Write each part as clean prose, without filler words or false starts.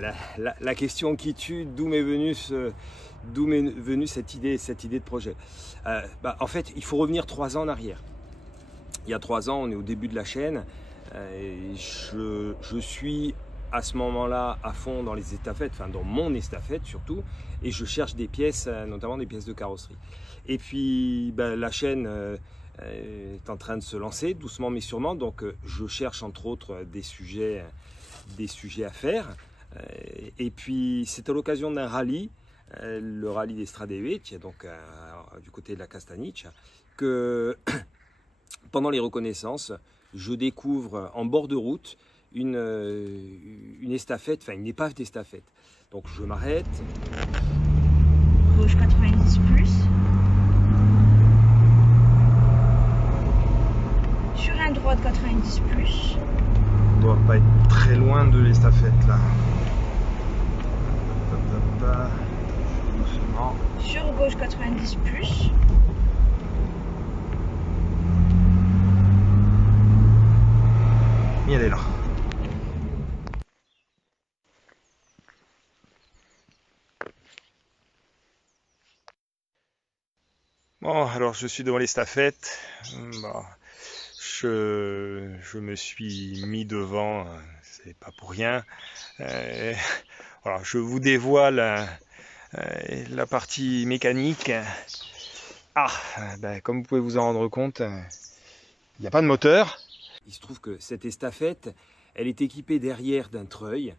la question qui tue, d'où m'est venue cette idée de projet. En fait, il faut revenir 3 ans en arrière. Il y a 3 ans, on est au début de la chaîne. Je suis à ce moment-là à fond dans les estafettes, enfin dans mon estafette surtout, et je cherche des pièces, notamment des pièces de carrosserie. Et puis la chaîne est en train de se lancer doucement mais sûrement, donc je cherche entre autres des sujets à faire. Et puis c'est à l'occasion d'un rallye, le rallye d'Estradevecchia, donc du côté de la Castagniccia, que pendant les reconnaissances, je découvre en bord de route une estafette, enfin une épave d'estafette. Donc je m'arrête. Gauche 90 plus. Sur un droite 90 plus. On doit pas être très loin de l'estafette là. Doucement. Sur gauche 90 plus. Et elle est là. Bon, alors je suis devant l'estafette. Bon, je me suis mis devant, c'est pas pour rien. Voilà, je vous dévoile la partie mécanique. Comme vous pouvez vous en rendre compte, il n'y a pas de moteur. Il se trouve que cette estafette, elle est équipée derrière d'un treuil,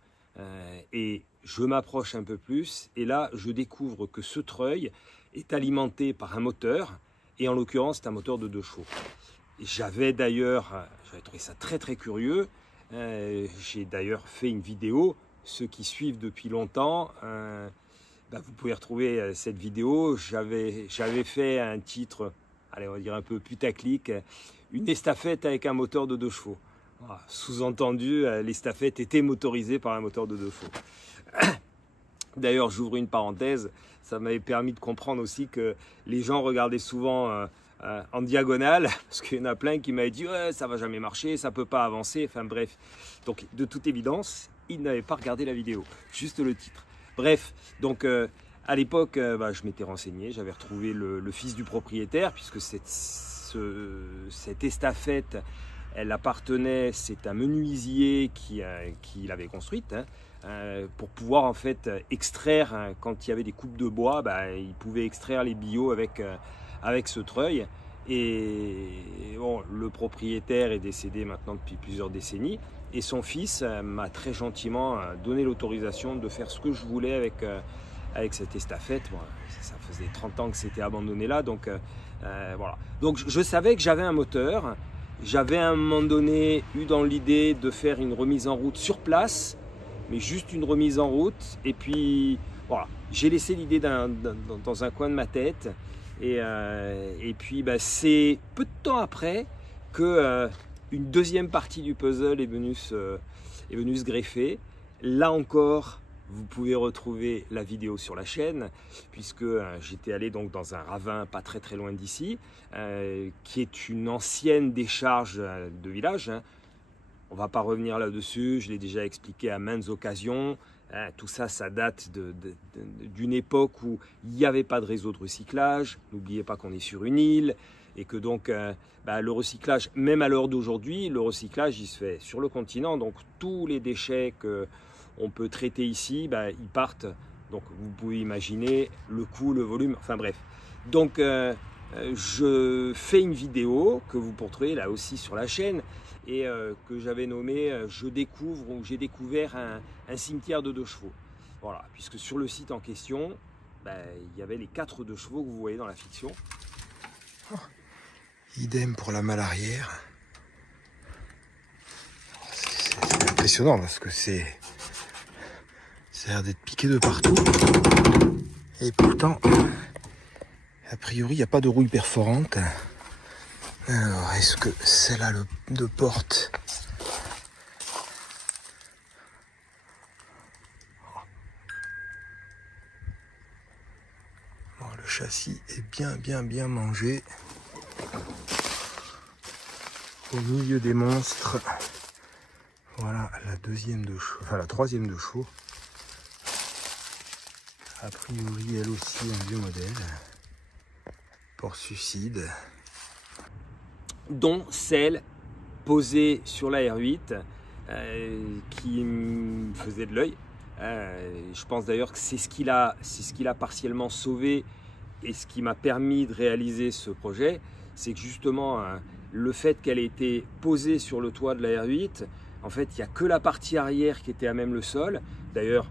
et je m'approche un peu plus, et là je découvre que ce treuil est alimenté par un moteur, et en l'occurrence c'est un moteur de 2 chevaux. J'avais trouvé ça très très curieux. J'ai d'ailleurs fait une vidéo. Ceux qui suivent depuis longtemps, vous pouvez retrouver cette vidéo. J'avais fait un titre, allez, on va dire un peu putaclic, une estafette avec un moteur de 2 chevaux. Voilà. Sous-entendu, l'estafette était motorisée par un moteur de 2 chevaux. D'ailleurs, j'ouvre une parenthèse, ça m'avait permis de comprendre aussi que les gens regardaient souvent en diagonale, parce qu'il y en a plein qui m'avaient dit ouais, ça va jamais marcher, ça peut pas avancer, enfin bref. Donc de toute évidence, ils n'avaient pas regardé la vidéo, juste le titre. Bref, donc à l'époque, je m'étais renseigné, j'avais retrouvé le fils du propriétaire, puisque cette estafette, elle appartenait, c'est un menuisier qui l'avait construite, pour pouvoir en fait extraire, quand il y avait des coupes de bois, il pouvait extraire les billots avec ce treuil. Et bon, le propriétaire est décédé maintenant depuis plusieurs décennies, et son fils m'a très gentiment donné l'autorisation de faire ce que je voulais avec cette estafette. Bon, ça faisait 30 ans que c'était abandonné là, donc voilà. Donc je savais que j'avais un moteur. J'avais à un moment donné eu dans l'idée de faire une remise en route sur place, mais juste une remise en route. Et puis voilà, j'ai laissé l'idée dans un coin de ma tête. Et puis c'est peu de temps après que une deuxième partie du puzzle est venue se greffer. Là encore, vous pouvez retrouver la vidéo sur la chaîne, puisque j'étais allé donc dans un ravin pas très très loin d'ici, qui est une ancienne décharge de village. On ne va pas revenir là-dessus, je l'ai déjà expliqué à maintes occasions. Tout ça, ça date d'une époque où il n'y avait pas de réseau de recyclage. N'oubliez pas qu'on est sur une île, et que donc le recyclage, même à l'heure d'aujourd'hui, le recyclage il se fait sur le continent. Donc tous les déchets qu'on peut traiter ici, ils partent. Donc vous pouvez imaginer le coût, le volume, enfin bref. Donc je fais une vidéo que vous pourrez trouver là aussi sur la chaîne, et que j'avais nommé j'ai découvert un cimetière de 2 chevaux. Voilà, puisque sur le site en question, il y avait les 4 2 chevaux que vous voyez dans la fiction. Idem pour la malle arrière. C'est impressionnant parce que ça a l'air d'être piqué de partout. Et pourtant, a priori, il n'y a pas de rouille perforante. Alors, est-ce que celle-là de porte? Bon, le châssis est bien mangé. Au milieu des monstres. Voilà la deuxième de chevaux, enfin la troisième de chevaux. A priori, elle aussi, un vieux modèle. Porte-suicide. Dont celle posée sur la R8 qui me faisait de l'œil. Je pense d'ailleurs que c'est ce qui l'a partiellement sauvé et ce qui m'a permis de réaliser ce projet, c'est que justement le fait qu'elle ait été posée sur le toit de la R8, en fait il n'y a que la partie arrière qui était à même le sol. D'ailleurs,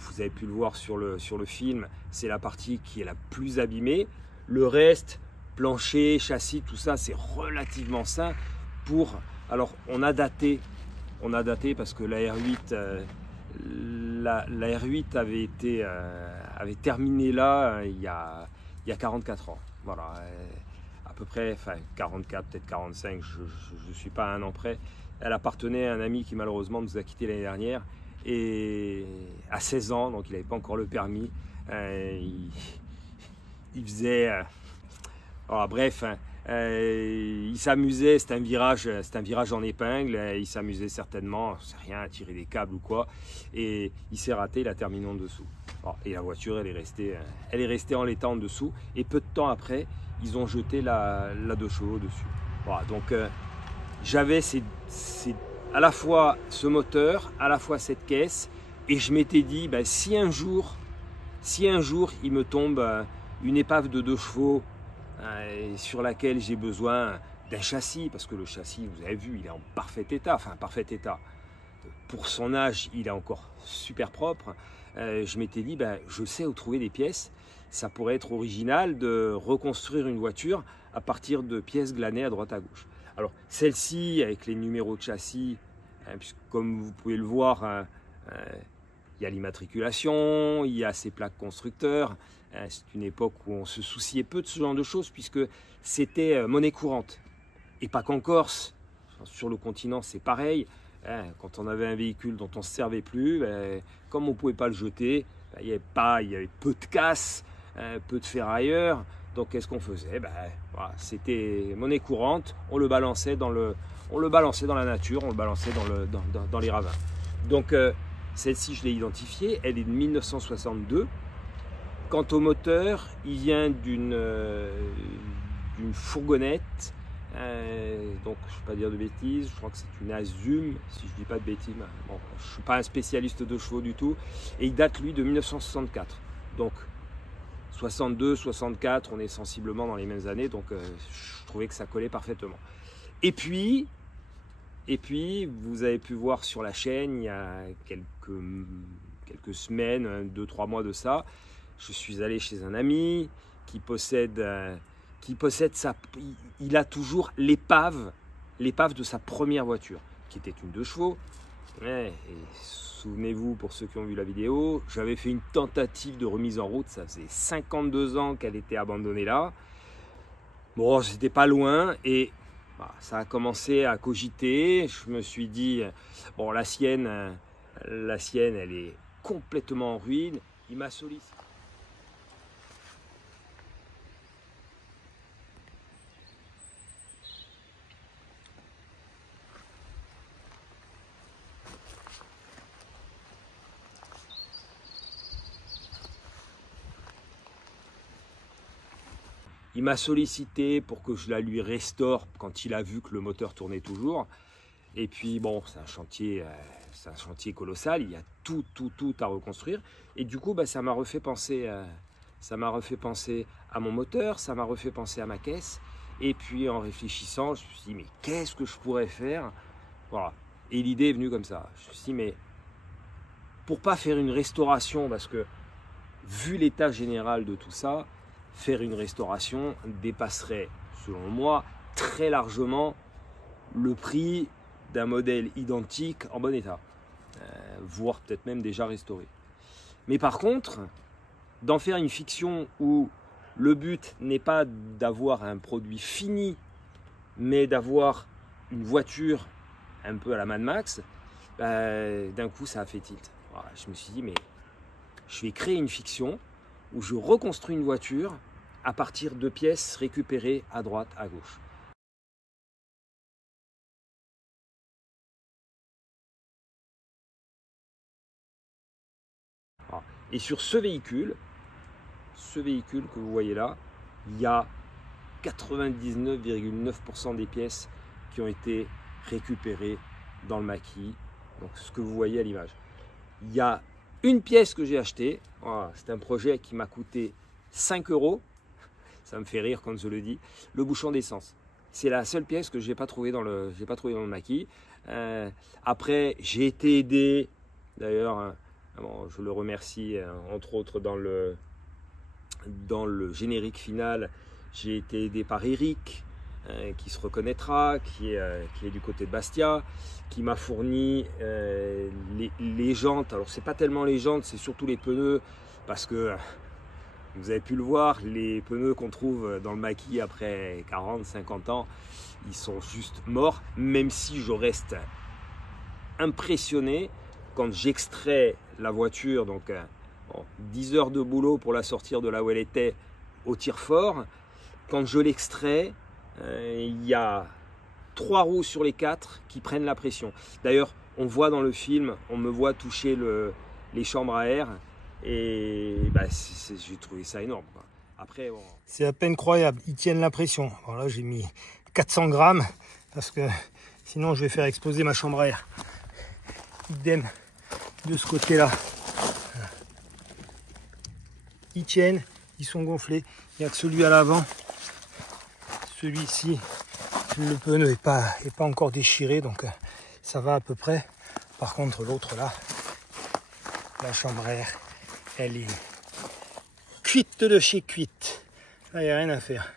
vous avez pu le voir sur le film, c'est la partie qui est la plus abîmée. Le reste, plancher, châssis, tout ça, c'est relativement sain. Alors on a daté parce que la R8, la R8 avait terminé là il y a 44 ans. Voilà, à peu près, enfin 44, peut-être 45, je ne suis pas à un an près. Elle appartenait à un ami qui malheureusement nous a quittés l'année dernière. Et à 16 ans, donc il n'avait pas encore le permis, il faisait... bref, il s'amusait, c'était un virage en épingle, il s'amusait certainement, c'est rien, à tirer des câbles ou quoi, et il s'est raté, il a terminé en dessous. Et la voiture, elle est restée en l'état en dessous, et peu de temps après, ils ont jeté la 2 chevaux dessus. Voilà, donc j'avais à la fois ce moteur, à la fois cette caisse, et je m'étais dit, si un jour il me tombe une épave de 2 chevaux sur laquelle j'ai besoin d'un châssis, parce que le châssis, vous avez vu, il est en parfait état, pour son âge, il est encore super propre. Je m'étais dit, je sais où trouver des pièces, ça pourrait être original de reconstruire une voiture à partir de pièces glanées à droite à gauche. Alors celle-ci, avec les numéros de châssis, puisque comme vous pouvez le voir, il y a l'immatriculation, il y a ces plaques constructeurs. C'est une époque où on se souciait peu de ce genre de choses puisque c'était monnaie courante. Et pas qu'en Corse, sur le continent c'est pareil. Quand on avait un véhicule dont on ne se servait plus, comme on ne pouvait pas le jeter, il y avait peu de casse, peu de ferrailleurs. Donc qu'est-ce qu'on faisait? Voilà, c'était monnaie courante, on le balançait dans la nature, on le balançait dans les ravins. Donc celle-ci, je l'ai identifiée, elle est de 1962. Quant au moteur, il vient d'une fourgonnette, donc je ne vais pas dire de bêtises, je crois que c'est une Azum, si je ne dis pas de bêtises. Bon, je ne suis pas un spécialiste de chevaux du tout, et il date lui de 1964. Donc 62, 64, on est sensiblement dans les mêmes années, donc je trouvais que ça collait parfaitement. Et puis, vous avez pu voir sur la chaîne, il y a quelques semaines, 2-3 mois de ça, je suis allé chez un ami qui possède il a toujours l'épave de sa première voiture, qui était une 2 chevaux. Et souvenez-vous, pour ceux qui ont vu la vidéo, j'avais fait une tentative de remise en route, ça faisait 52 ans qu'elle était abandonnée là. Bon, c'était pas loin, et ça a commencé à cogiter. Je me suis dit, bon, la sienne, elle est complètement en ruine. Il m'a sollicité. Il m'a sollicité pour que je la lui restaure quand il a vu que le moteur tournait toujours. Et puis bon, c'est un chantier colossal, il y a tout à reconstruire. Et du coup, ça m'a refait penser à mon moteur, ça m'a refait penser à ma caisse. Et puis en réfléchissant, je me suis dit, mais qu'est-ce que je pourrais faire? Voilà. Et l'idée est venue comme ça. Je me suis dit, mais pour pas faire une restauration, parce que vu l'état général de tout ça, faire une restauration dépasserait, selon moi, très largement le prix d'un modèle identique en bon état, voire peut-être même déjà restauré. Mais par contre, d'en faire une fiction où le but n'est pas d'avoir un produit fini, mais d'avoir une voiture un peu à la Mad Max, d'un coup ça a fait tilt. Voilà, je me suis dit, mais je vais créer une fiction où je reconstruis une voiture à partir de pièces récupérées à droite, à gauche. Et sur ce véhicule que vous voyez là, il y a 99,9% des pièces qui ont été récupérées dans le maquis. Donc ce que vous voyez à l'image. Il y a une pièce que j'ai achetée. Voilà, c'est un projet qui m'a coûté 5 €. Ça me fait rire quand je le dis. Le bouchon d'essence. C'est la seule pièce que je n'ai pas trouvée dans le maquis. Après, j'ai été aidé. D'ailleurs, bon, je le remercie, entre autres dans le générique final. J'ai été aidé par Eric, qui se reconnaîtra, qui est du côté de Bastia, qui m'a fourni les jantes. Alors c'est pas tellement les jantes, c'est surtout les pneus, parce que vous avez pu le voir, les pneus qu'on trouve dans le maquis après 40-50 ans, ils sont juste morts, même si je reste impressionné quand j'extrais la voiture, donc 10 heures de boulot pour la sortir de là où elle était au tir fort. Quand je l'extrais, il y a 3 roues sur les 4 qui prennent la pression. D'ailleurs, on voit dans le film, on me voit toucher les chambres à air, et j'ai trouvé ça énorme, quoi. Après, bon... C'est à peine croyable, ils tiennent la pression. Bon, là, j'ai mis 400 grammes parce que sinon je vais faire exploser ma chambre à air. Idem de ce côté-là. Ils tiennent, ils sont gonflés. Il n'y a que celui à l'avant. Celui-ci, le pneu n'est pas encore déchiré, donc ça va à peu près. Par contre, l'autre là, la chambre à air, elle est cuite de chez cuite. Là, il n'y a rien à faire.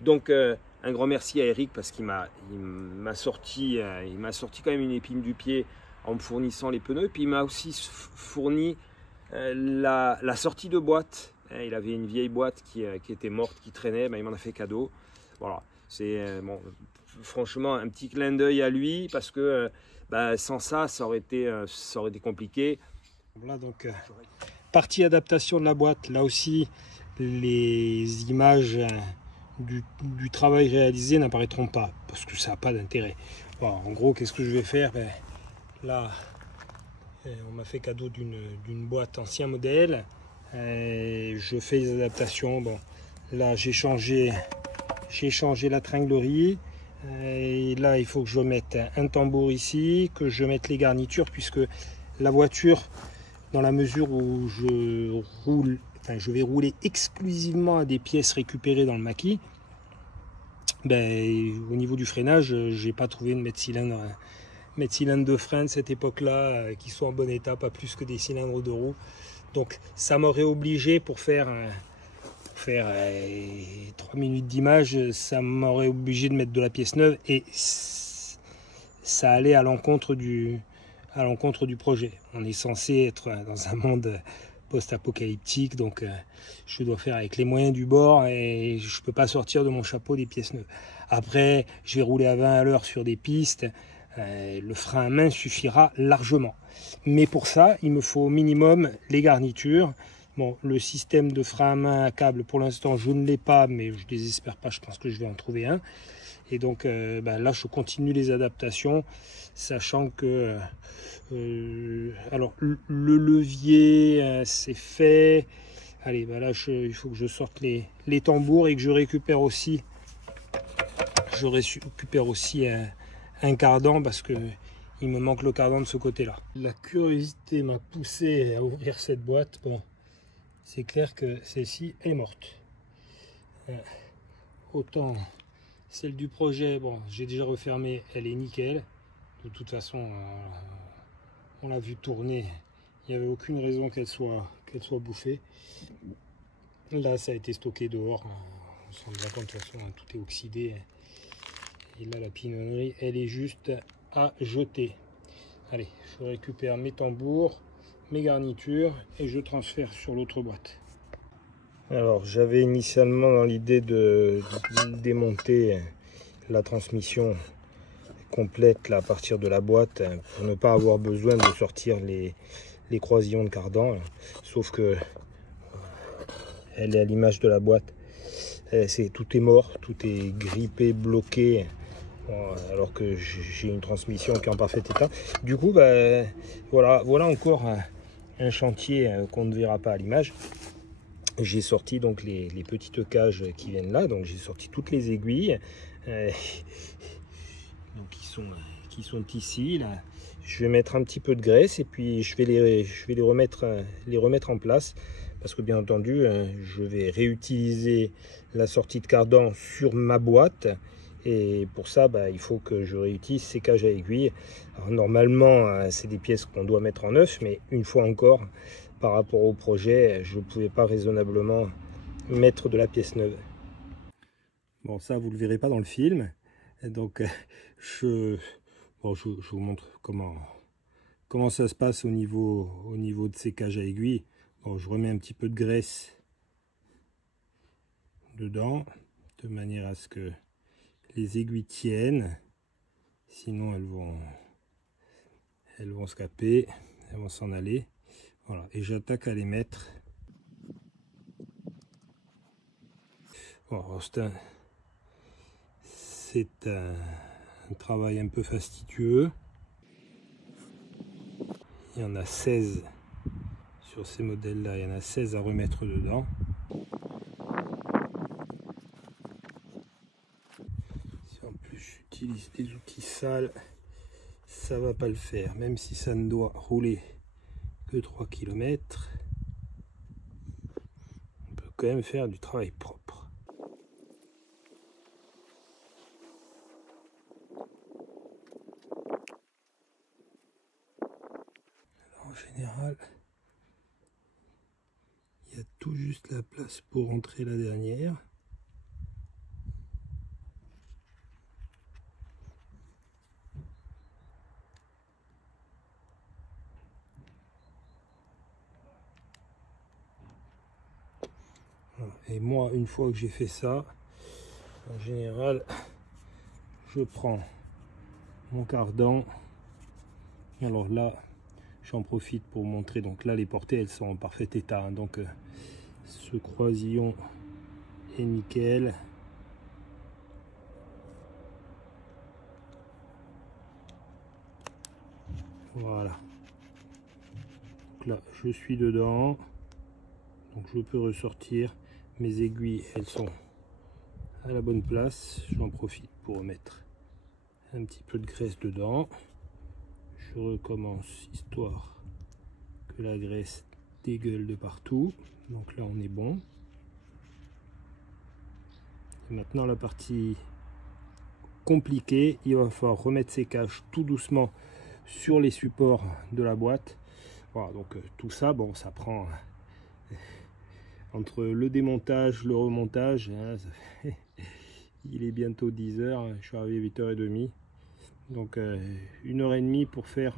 Donc, un grand merci à Eric parce qu'il m'a sorti quand même une épine du pied en me fournissant les pneus. Puis il m'a aussi fourni la sortie de boîte. Il avait une vieille boîte qui était morte, qui traînait, il m'en a fait cadeau. Voilà, c'est bon, franchement un petit clin d'œil à lui parce que sans ça aurait été compliqué. Voilà, donc partie adaptation de la boîte. Là aussi, les images du travail réalisé n'apparaîtront pas parce que ça n'a pas d'intérêt. Bon, en gros, qu'est-ce que je vais faire? Là, on m'a fait cadeau d'une boîte ancien modèle. Je fais les adaptations. Bon, là, j'ai changé la tringlerie. Et là, il faut que je mette un tambour ici, que je mette les garnitures, puisque la voiture, dans la mesure où je vais rouler exclusivement à des pièces récupérées dans le maquis, au niveau du freinage, j'ai pas trouvé de mètre-cylindre de frein de cette époque-là qui soit en bon état, pas plus que des cylindres de roue. Donc ça m'aurait obligé pour faire 3 minutes d'image, ça m'aurait obligé de mettre de la pièce neuve et ça allait à l'encontre du projet. On est censé être dans un monde post-apocalyptique, donc je dois faire avec les moyens du bord et je peux pas sortir de mon chapeau des pièces neuves. Après, je vais rouler à 20 à l'heure sur des pistes. Le frein à main suffira largement. Mais pour ça, il me faut au minimum les garnitures. Bon, le système de frein à main à câble, pour l'instant, je ne l'ai pas, mais je ne désespère pas, je pense que je vais en trouver un. Et donc là, je continue les adaptations, sachant que alors le levier, c'est fait. Allez, là, il faut que je sorte les tambours et que je récupère aussi un cardan parce que il me manque le cardan de ce côté-là. La curiosité m'a poussé à ouvrir cette boîte. Bon, c'est clair que celle-ci est morte. Autant celle du projet, bon, j'ai déjà refermé, elle est nickel. De toute façon, on l'a vu tourner. Il n'y avait aucune raison qu'elle soit bouffée. Là, ça a été stocké dehors. On se rend bien compte, de toute façon, tout est oxydé. Et là, la pignonnerie, elle est juste à jeter. Allez, je récupère mes tambours, mes garnitures et je transfère sur l'autre boîte. Alors, j'avais initialement dans l'idée de démonter la transmission complète là, à partir de la boîte pour ne pas avoir besoin de sortir les croisillons de cardan. Sauf que elle est à l'image de la boîte. Tout est mort, tout est grippé, bloqué. Alors que j'ai une transmission qui est en parfait état. Du coup, voilà encore un chantier qu'on ne verra pas à l'image. J'ai sorti donc les petites cages qui viennent là, donc j'ai sorti toutes les aiguilles donc qui sont ici là. Je vais mettre un petit peu de graisse et puis je vais les remettre en place, parce que bien entendu je vais réutiliser la sortie de cardan sur ma boîte, et pour ça il faut que je réutilise ces cages à aiguilles. Alors, normalement c'est des pièces qu'on doit mettre en neuf, mais une fois encore, par rapport au projet, je ne pouvais pas raisonnablement mettre de la pièce neuve. Bon, ça vous le verrez pas dans le film, donc je vous montre comment ça se passe au niveau de ces cages à aiguilles. Bon, je remets un petit peu de graisse dedans, de manière à ce que les aiguilles tiennent, sinon elles vont se caper, elles vont s'en aller. Voilà, et j'attaque à les mettre. Bon, c'est un travail un peu fastidieux. Il y en a 16 sur ces modèles-là, il y en a 16 à remettre dedans. Si en plus j'utilise des outils sales, ça va pas le faire, même si ça ne doit rouler que 3 km, on peut quand même faire du travail propre. Alors, en général, il y a tout juste la place pour entrer la dernière. Et moi, une fois que j'ai fait ça, en général, je prends mon cardan. Alors là, j'en profite pour montrer. Donc là, les portées, elles sont en parfait état, hein. Donc ce croisillon est nickel. Voilà. Donc là, je suis dedans. Donc je peux ressortir. Mes aiguilles, elles sont à la bonne place. J'en profite pour remettre un petit peu de graisse dedans. Je recommence, histoire que la graisse dégueule de partout. Donc là on est bon. Et maintenant la partie compliquée, il va falloir remettre ces cages tout doucement sur les supports de la boîte. Voilà, donc tout ça, bon, ça prend entre le démontage, le remontage, hein, il est bientôt 10 h, je suis arrivé à 8 h 30. Donc 1 h 30 pour faire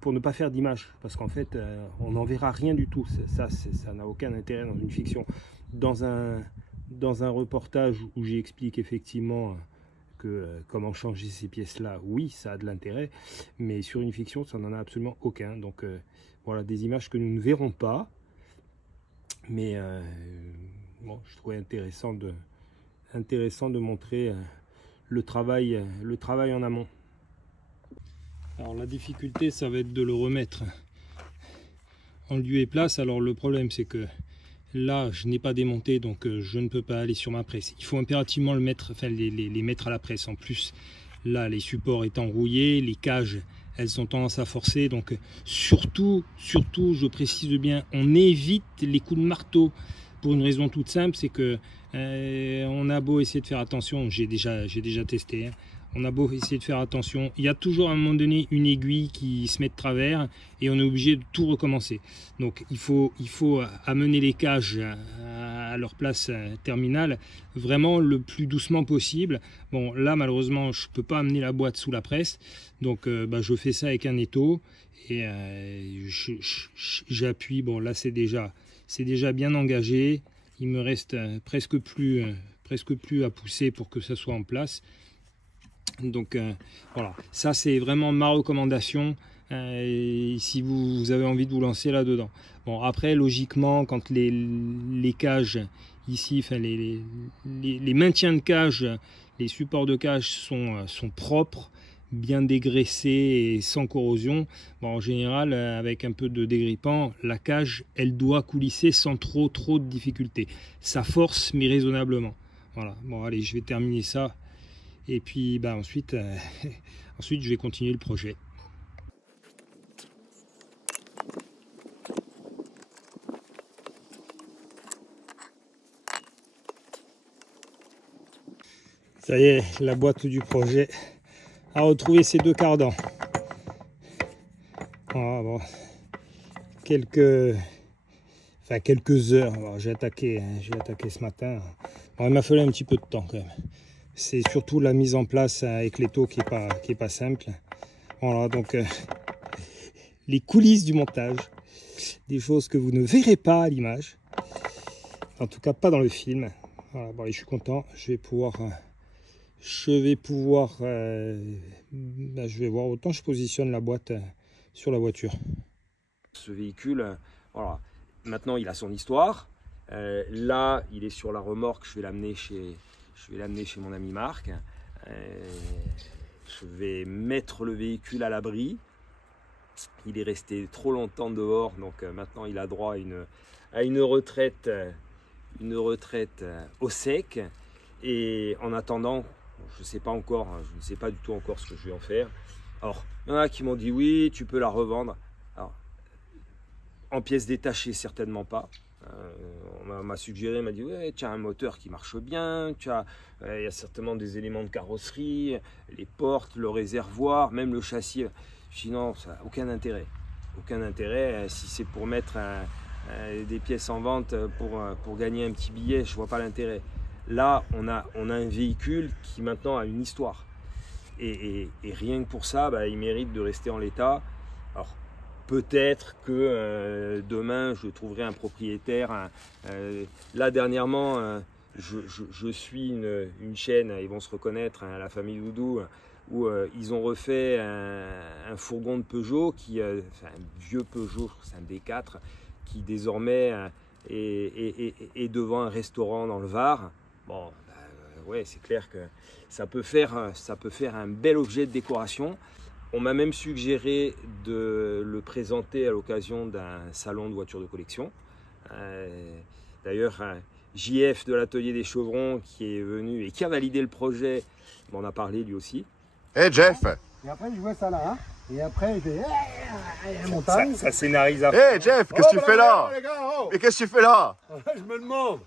pour ne pas faire d'image, parce qu'en fait on n'en verra rien du tout. Ça n'a aucun intérêt dans une fiction. Dans un reportage où j'explique effectivement que comment changer ces pièces là, oui, ça a de l'intérêt, mais sur une fiction ça n'en a absolument aucun. Donc voilà, des images que nous ne verrons pas, mais bon, je trouvais intéressant de montrer le travail en amont. Alors la difficulté, ça va être de le remettre en lieu et place. Alors le problème, c'est que là je n'ai pas démonté, donc je ne peux pas aller sur ma presse. Il faut impérativement le mettre, enfin les mettre à la presse. En plus là, les supports étant rouillés, les cages elles ont tendance à forcer, donc surtout je précise bien, on évite les coups de marteau, pour une raison toute simple, c'est que on a beau essayer de faire attention, j'ai déjà testé, hein, on a beau essayer de faire attention, il y a toujours à un moment donné une aiguille qui se met de travers et on est obligé de tout recommencer. Donc il faut amener les cages à leur place terminale vraiment le plus doucement possible. Bon, là malheureusement je peux pas amener la boîte sous la presse, donc je fais ça avec un étau et j'appuie. Bon, là c'est déjà bien engagé, il me reste presque plus à pousser pour que ça soit en place. Donc voilà, ça c'est vraiment ma recommandation si vous avez envie de vous lancer là-dedans. Bon, après logiquement, quand les cages ici, enfin les maintiens de cage, les supports de cage sont propres, bien dégraissée et sans corrosion, bon, en général, avec un peu de dégrippant, la cage, elle doit coulisser sans trop de difficultés. Ça force, mais raisonnablement. Voilà, bon allez, je vais terminer ça. Et puis bah, ensuite, ensuite, je vais continuer le projet. Ça y est, la boîte du projet a retrouvé ses 2 cardans. Voilà, bon, quelques heures. J'ai attaqué ce matin. Bon, il m'a fallu un petit peu de temps quand même. C'est surtout la mise en place avec l'étau qui est pas simple. Voilà, donc les coulisses du montage, des choses que vous ne verrez pas à l'image, en tout cas pas dans le film. Voilà, bon, allez, je suis content, je vais pouvoir je vais voir, autant je positionne la boîte sur la voiture. Ce véhicule, voilà, maintenant il a son histoire. Là, il est sur la remorque, je vais l'amener chez mon ami Marc. Je vais mettre le véhicule à l'abri. Il est resté trop longtemps dehors, donc maintenant il a droit à une retraite au sec. Et en attendant, je ne sais pas encore, je ne sais pas du tout encore ce que je vais en faire. Alors, il y en a qui m'ont dit oui, tu peux la revendre. Alors, en pièces détachées, certainement pas. On m'a suggéré, m'a dit ouais, tu as un moteur qui marche bien, il y a certainement des éléments de carrosserie, les portes, le réservoir, même le châssis. Je dis non, ça n'a aucun intérêt. Aucun intérêt. Si c'est pour mettre des pièces en vente pour gagner un petit billet, je ne vois pas l'intérêt. Là, on a un véhicule qui maintenant a une histoire. Et rien que pour ça, bah, il mérite de rester en l'état. Alors, peut-être que demain, je trouverai un propriétaire. Là, dernièrement, je suis une chaîne, ils vont se reconnaître, la famille Doudou, où ils ont refait un fourgon de Peugeot, un vieux Peugeot, c'est un D4, qui désormais est devant un restaurant dans le Var. Bon, ouais, c'est clair que ça peut faire un bel objet de décoration. On m'a même suggéré de le présenter à l'occasion d'un salon de voitures de collection. D'ailleurs, JF de l'atelier des Chevrons qui est venu et qui a validé le projet m'en a parlé lui aussi. Hey Jeff! Et après, je vois ça là, hein. Et après, il fait montagne. Ça scénarise à fond. Hey Jeff, qu'est-ce que tu fais là? Les gars, oh. Mais qu'est-ce que tu fais là? Je me demande.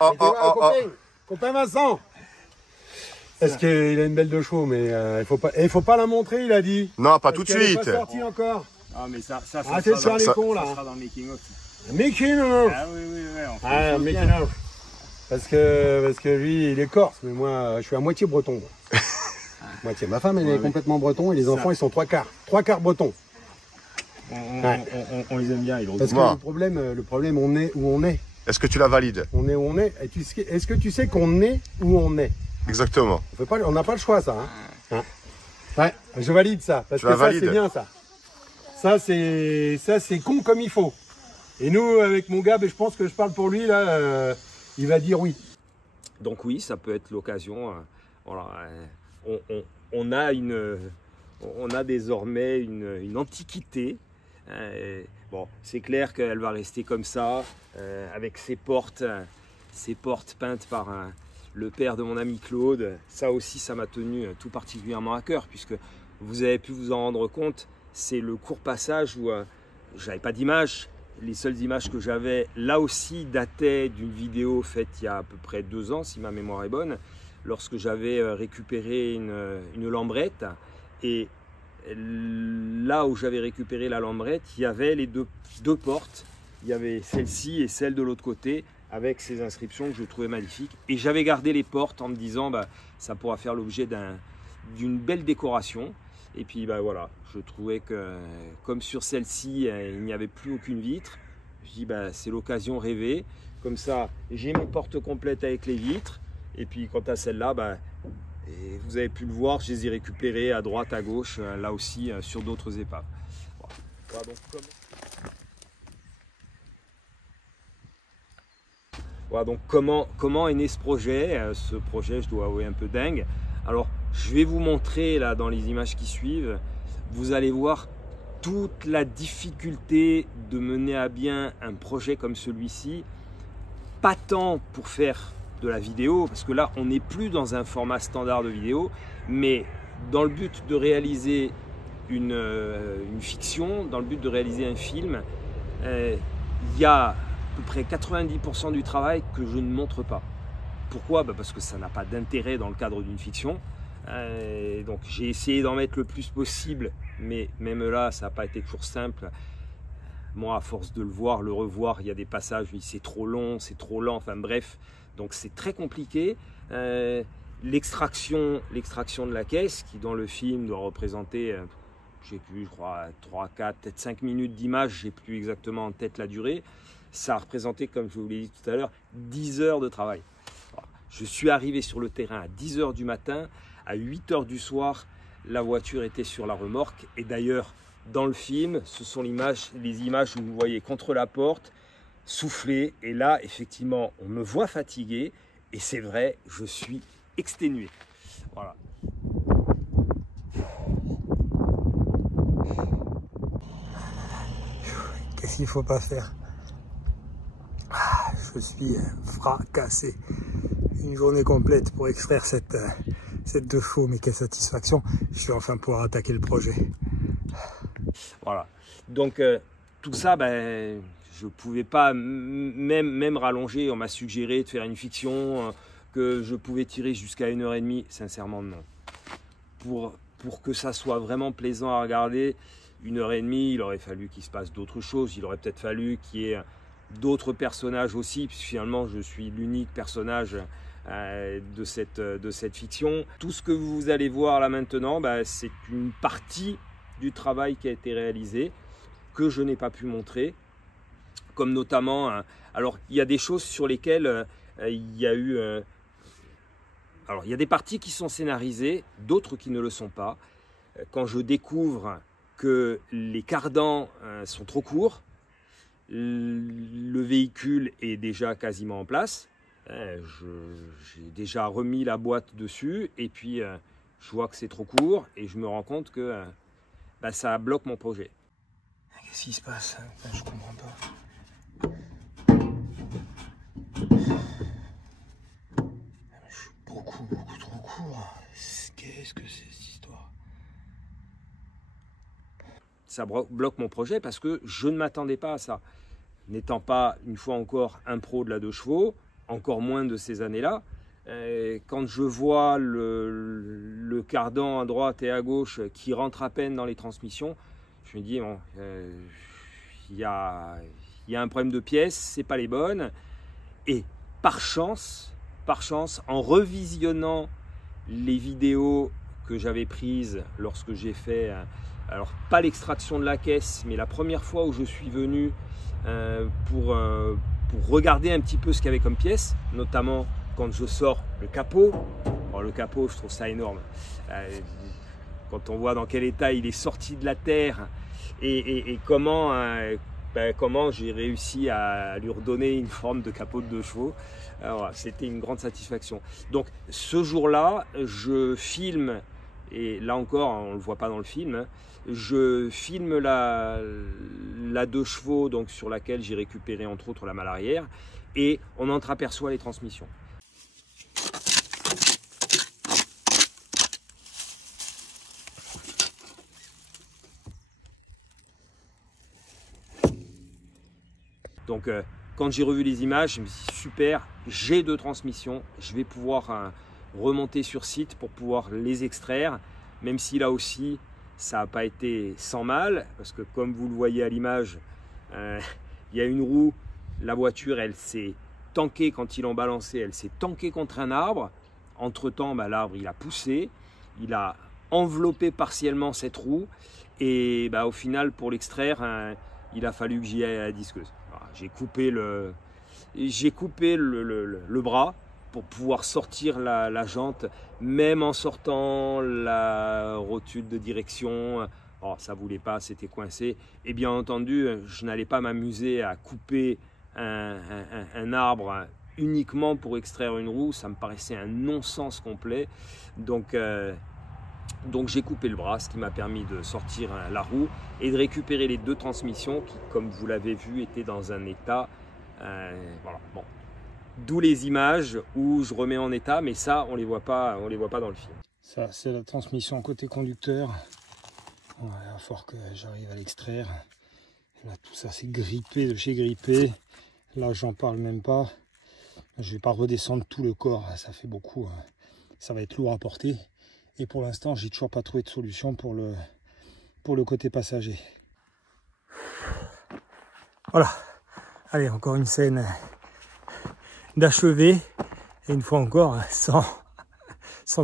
Oh. Copain Vincent. Est-ce qu'il a une belle de chevaux, mais il faut pas la montrer, il a dit. Non, pas tout de Elle est suite. pas sortie encore. Ah, mais ça Arrêtez de faire les cons là. ça sera dans le making of. Making of. Ah oui, on fait Ah, making of. Parce que lui, il est corse, mais moi, je suis à moitié breton. Moitié. Ma femme, elle est complètement breton et les enfants, ils sont 3/4. 3/4 bretons. On les aime bien, ils Parce que le problème, on est où on est. Est-ce que tu la valides? On est où on est. Est-ce que tu sais qu'on est où on est? Exactement. On n'a pas le choix, ça. Hein. Ouais, je valide ça. Parce que ça, c'est bien, ça. Ça, c'est con comme il faut. Et nous, avec mon gars, je pense que je parle pour lui, là, il va dire oui. Donc oui, ça peut être l'occasion. Voilà, on a désormais une antiquité. Bon, c'est clair qu'elle va rester comme ça, avec ses portes peintes par le père de mon ami Claude. Ça aussi, ça m'a tenu tout particulièrement à cœur, puisque vous avez pu vous en rendre compte, c'est le court passage où j'avais pas d'image. Les seules images que j'avais, là aussi, dataient d'une vidéo faite il y a à peu près 2 ans, si ma mémoire est bonne, lorsque j'avais récupéré une lambrette. Et là où j'avais récupéré la lambrette, il y avait les deux portes. Il y avait celle-ci et celle de l'autre côté, avec ces inscriptions que je trouvais magnifiques. Et j'avais gardé les portes en me disant, bah, ça pourra faire l'objet d'une belle décoration. Et puis bah, voilà, je trouvais que comme sur celle-ci, il n'y avait plus aucune vitre. Je dis, bah, c'est l'occasion rêvée. Comme ça, j'ai mes portes complètes avec les vitres. Et puis quant à celle-là, bah, et vous avez pu le voir, je les ai récupérées à droite, à gauche, là aussi sur d'autres épaves. Voilà, donc, comment est né ce projet? Ce projet, je dois avouer, un peu dingue. Alors, Je vais vous montrer là dans les images qui suivent, vous allez voir toute la difficulté de mener à bien un projet comme celui-ci, pas tant pour faire de la vidéo, parce que là on n'est plus dans un format standard de vidéo, mais dans le but de réaliser une fiction, dans le but de réaliser un film, il y a à peu près 90% du travail que je ne montre pas. Pourquoi? Parce que ça n'a pas d'intérêt dans le cadre d'une fiction. Donc j'ai essayé d'en mettre le plus possible, mais même là ça n'a pas été toujours simple. Moi, à force de le voir, le revoir, il y a des passages où c'est trop long, c'est trop lent, enfin bref, donc c'est très compliqué. L'extraction de la caisse, qui dans le film doit représenter, je sais plus, je crois 3, 4, peut-être 5 minutes d'image, j'ai plus exactement en tête la durée, ça a représenté, comme je vous l'ai dit tout à l'heure, 10 heures de travail. Je suis arrivé sur le terrain à 10 heures du matin, à 8 heures du soir, la voiture était sur la remorque. Et d'ailleurs, dans le film, ce sont les images où vous voyez contre la porte, souffler. Et là, effectivement, on me voit fatigué. Et c'est vrai, je suis exténué. Voilà. Qu'est-ce qu'il ne faut pas faire? Je suis fracassé. Une journée complète pour extraire cette 2 chevaux, mais quelle satisfaction. Je vais enfin pouvoir attaquer le projet. Voilà. Donc tout ça, je ne pouvais pas même rallonger. On m'a suggéré de faire une fiction que je pouvais tirer jusqu'à 1h30. Sincèrement, non. Pour que ça soit vraiment plaisant à regarder, 1h30, il aurait fallu qu'il se passe d'autres choses. Il aurait peut-être fallu qu'il y ait d'autres personnages aussi, puisque finalement je suis l'unique personnage de cette fiction. Tout ce que vous allez voir là maintenant, c'est une partie du travail qui a été réalisé, que je n'ai pas pu montrer, comme notamment, alors il y a des choses sur lesquelles il y a eu, alors il y a des parties qui sont scénarisées, d'autres qui ne le sont pas. Quand je découvre que les cardans sont trop courts, le véhicule est déjà quasiment en place, j'ai déjà remis la boîte dessus et puis je vois que c'est trop court et je me rends compte que ça bloque mon projet. Qu'est-ce qui se passe? Je comprends pas. Je suis beaucoup trop court. Qu'est-ce que c'est cette histoire? Ça bloque mon projet parce que je ne m'attendais pas à ça. N'étant pas, une fois encore, un pro de la 2 chevaux, encore moins de ces années-là, quand je vois le cardan à droite et à gauche qui rentre à peine dans les transmissions, je me dis, bon, il y a un problème de pièces, c'est pas les bonnes. Et par chance, en revisionnant les vidéos que j'avais prises lorsque j'ai fait, alors pas l'extraction de la caisse, mais la première fois où je suis venu pour regarder un petit peu ce qu'il y avait comme pièce, notamment quand je sors le capot. Alors, le capot, je trouve ça énorme. Quand on voit dans quel état il est sorti de la terre et comment j'ai réussi à lui redonner une forme de capot de 2 chevaux. Voilà, c'était une grande satisfaction. Donc ce jour-là, je filme, et là encore, on ne le voit pas dans le film, je filme la 2 chevaux donc, sur laquelle j'ai récupéré entre autres la malle arrière, et on entreaperçoit les transmissions. Donc quand j'ai revu les images, je me suis dit super, j'ai 2 transmissions, je vais pouvoir remonter sur site pour pouvoir les extraire, même si là aussi ça n'a pas été sans mal, parce que comme vous le voyez à l'image, il y a une roue, la voiture elle s'est tankée quand ils l'ont balancée, elle s'est tankée contre un arbre. Entre temps, l'arbre il a poussé, il a enveloppé partiellement cette roue, et au final pour l'extraire, il a fallu que j'y aille à la disqueuse. J'ai coupé le bras pour pouvoir sortir la jante, même en sortant la rotule de direction. Oh, ça ne voulait pas, c'était coincé. Et bien entendu, je n'allais pas m'amuser à couper un arbre uniquement pour extraire une roue, ça me paraissait un non-sens complet. Donc j'ai coupé le bras, ce qui m'a permis de sortir la roue et de récupérer les 2 transmissions qui, comme vous l'avez vu, étaient dans un état, voilà, bon. D'où les images où je remets en état, mais ça, on les voit pas dans le film. Ça, c'est la transmission côté conducteur. Ouais, il va falloir que j'arrive à l'extraire. Là, tout ça, c'est grippé de chez grippé. Là, j'en parle même pas. Je vais pas redescendre tout le corps, ça fait beaucoup. Ça va être lourd à porter. Et pour l'instant, j'ai toujours pas trouvé de solution pour le côté passager. Voilà. Allez, encore une scène d'achever. Et une fois encore, sans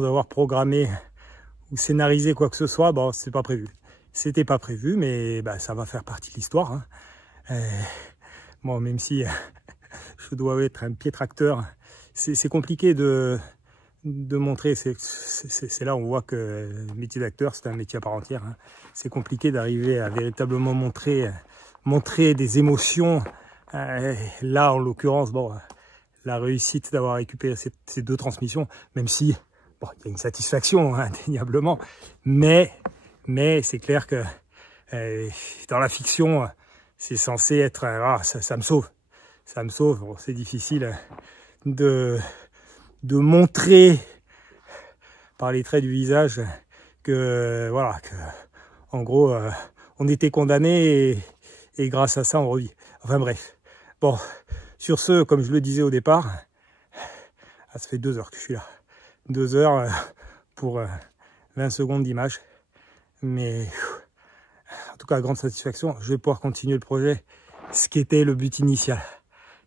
avoir programmé ou scénarisé quoi que ce soit, bon, c'est pas prévu. C'était pas prévu, mais bah, ça va faire partie de l'histoire. Hein. Bon, même si je dois être un pied tracteur, c'est compliqué de montrer. C'est là où on voit que le métier d'acteur, c'est un métier à part entière. Hein. C'est compliqué d'arriver à véritablement montrer des émotions. Là, en l'occurrence, bon, la réussite d'avoir récupéré ces 2 transmissions, même si bon, il y a une satisfaction, hein, indéniablement, mais c'est clair que dans la fiction, c'est censé être... ça me sauve. Ça me sauve. Bon, c'est difficile de montrer par les traits du visage que, voilà, que, en gros, on était condamné et grâce à ça, on revit. Enfin bref. Bon, sur ce, comme je le disais au départ, ça fait 2 heures que je suis là. 2 heures pour 20 secondes d'image. Mais en tout cas, grande satisfaction, je vais pouvoir continuer le projet, ce qui était le but initial.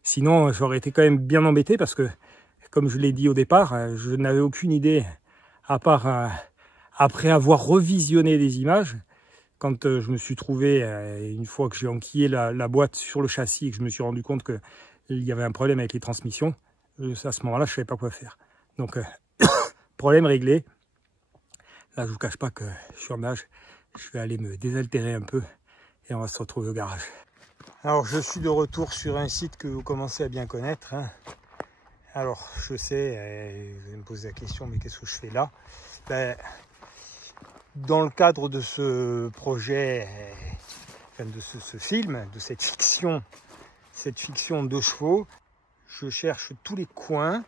Sinon, j'aurais été quand même bien embêté parce que, comme je l'ai dit au départ, je n'avais aucune idée, à part après avoir revisionné des images, quand je me suis trouvé, une fois que j'ai enquillé la boîte sur le châssis et que je me suis rendu compte qu'il y avait un problème avec les transmissions, à ce moment-là, je ne savais pas quoi faire. Donc, problème réglé. Là, je vous cache pas que je suis en nage. Je vais aller me désaltérer un peu et on va se retrouver au garage. Alors, je suis de retour sur un site que vous commencez à bien connaître. Hein. Alors, je sais, vous allez me poser la question, mais qu'est-ce que je fais là? Ben, dans le cadre de ce projet, enfin de ce film, de cette fiction 2 chevaux, je cherche tous les coins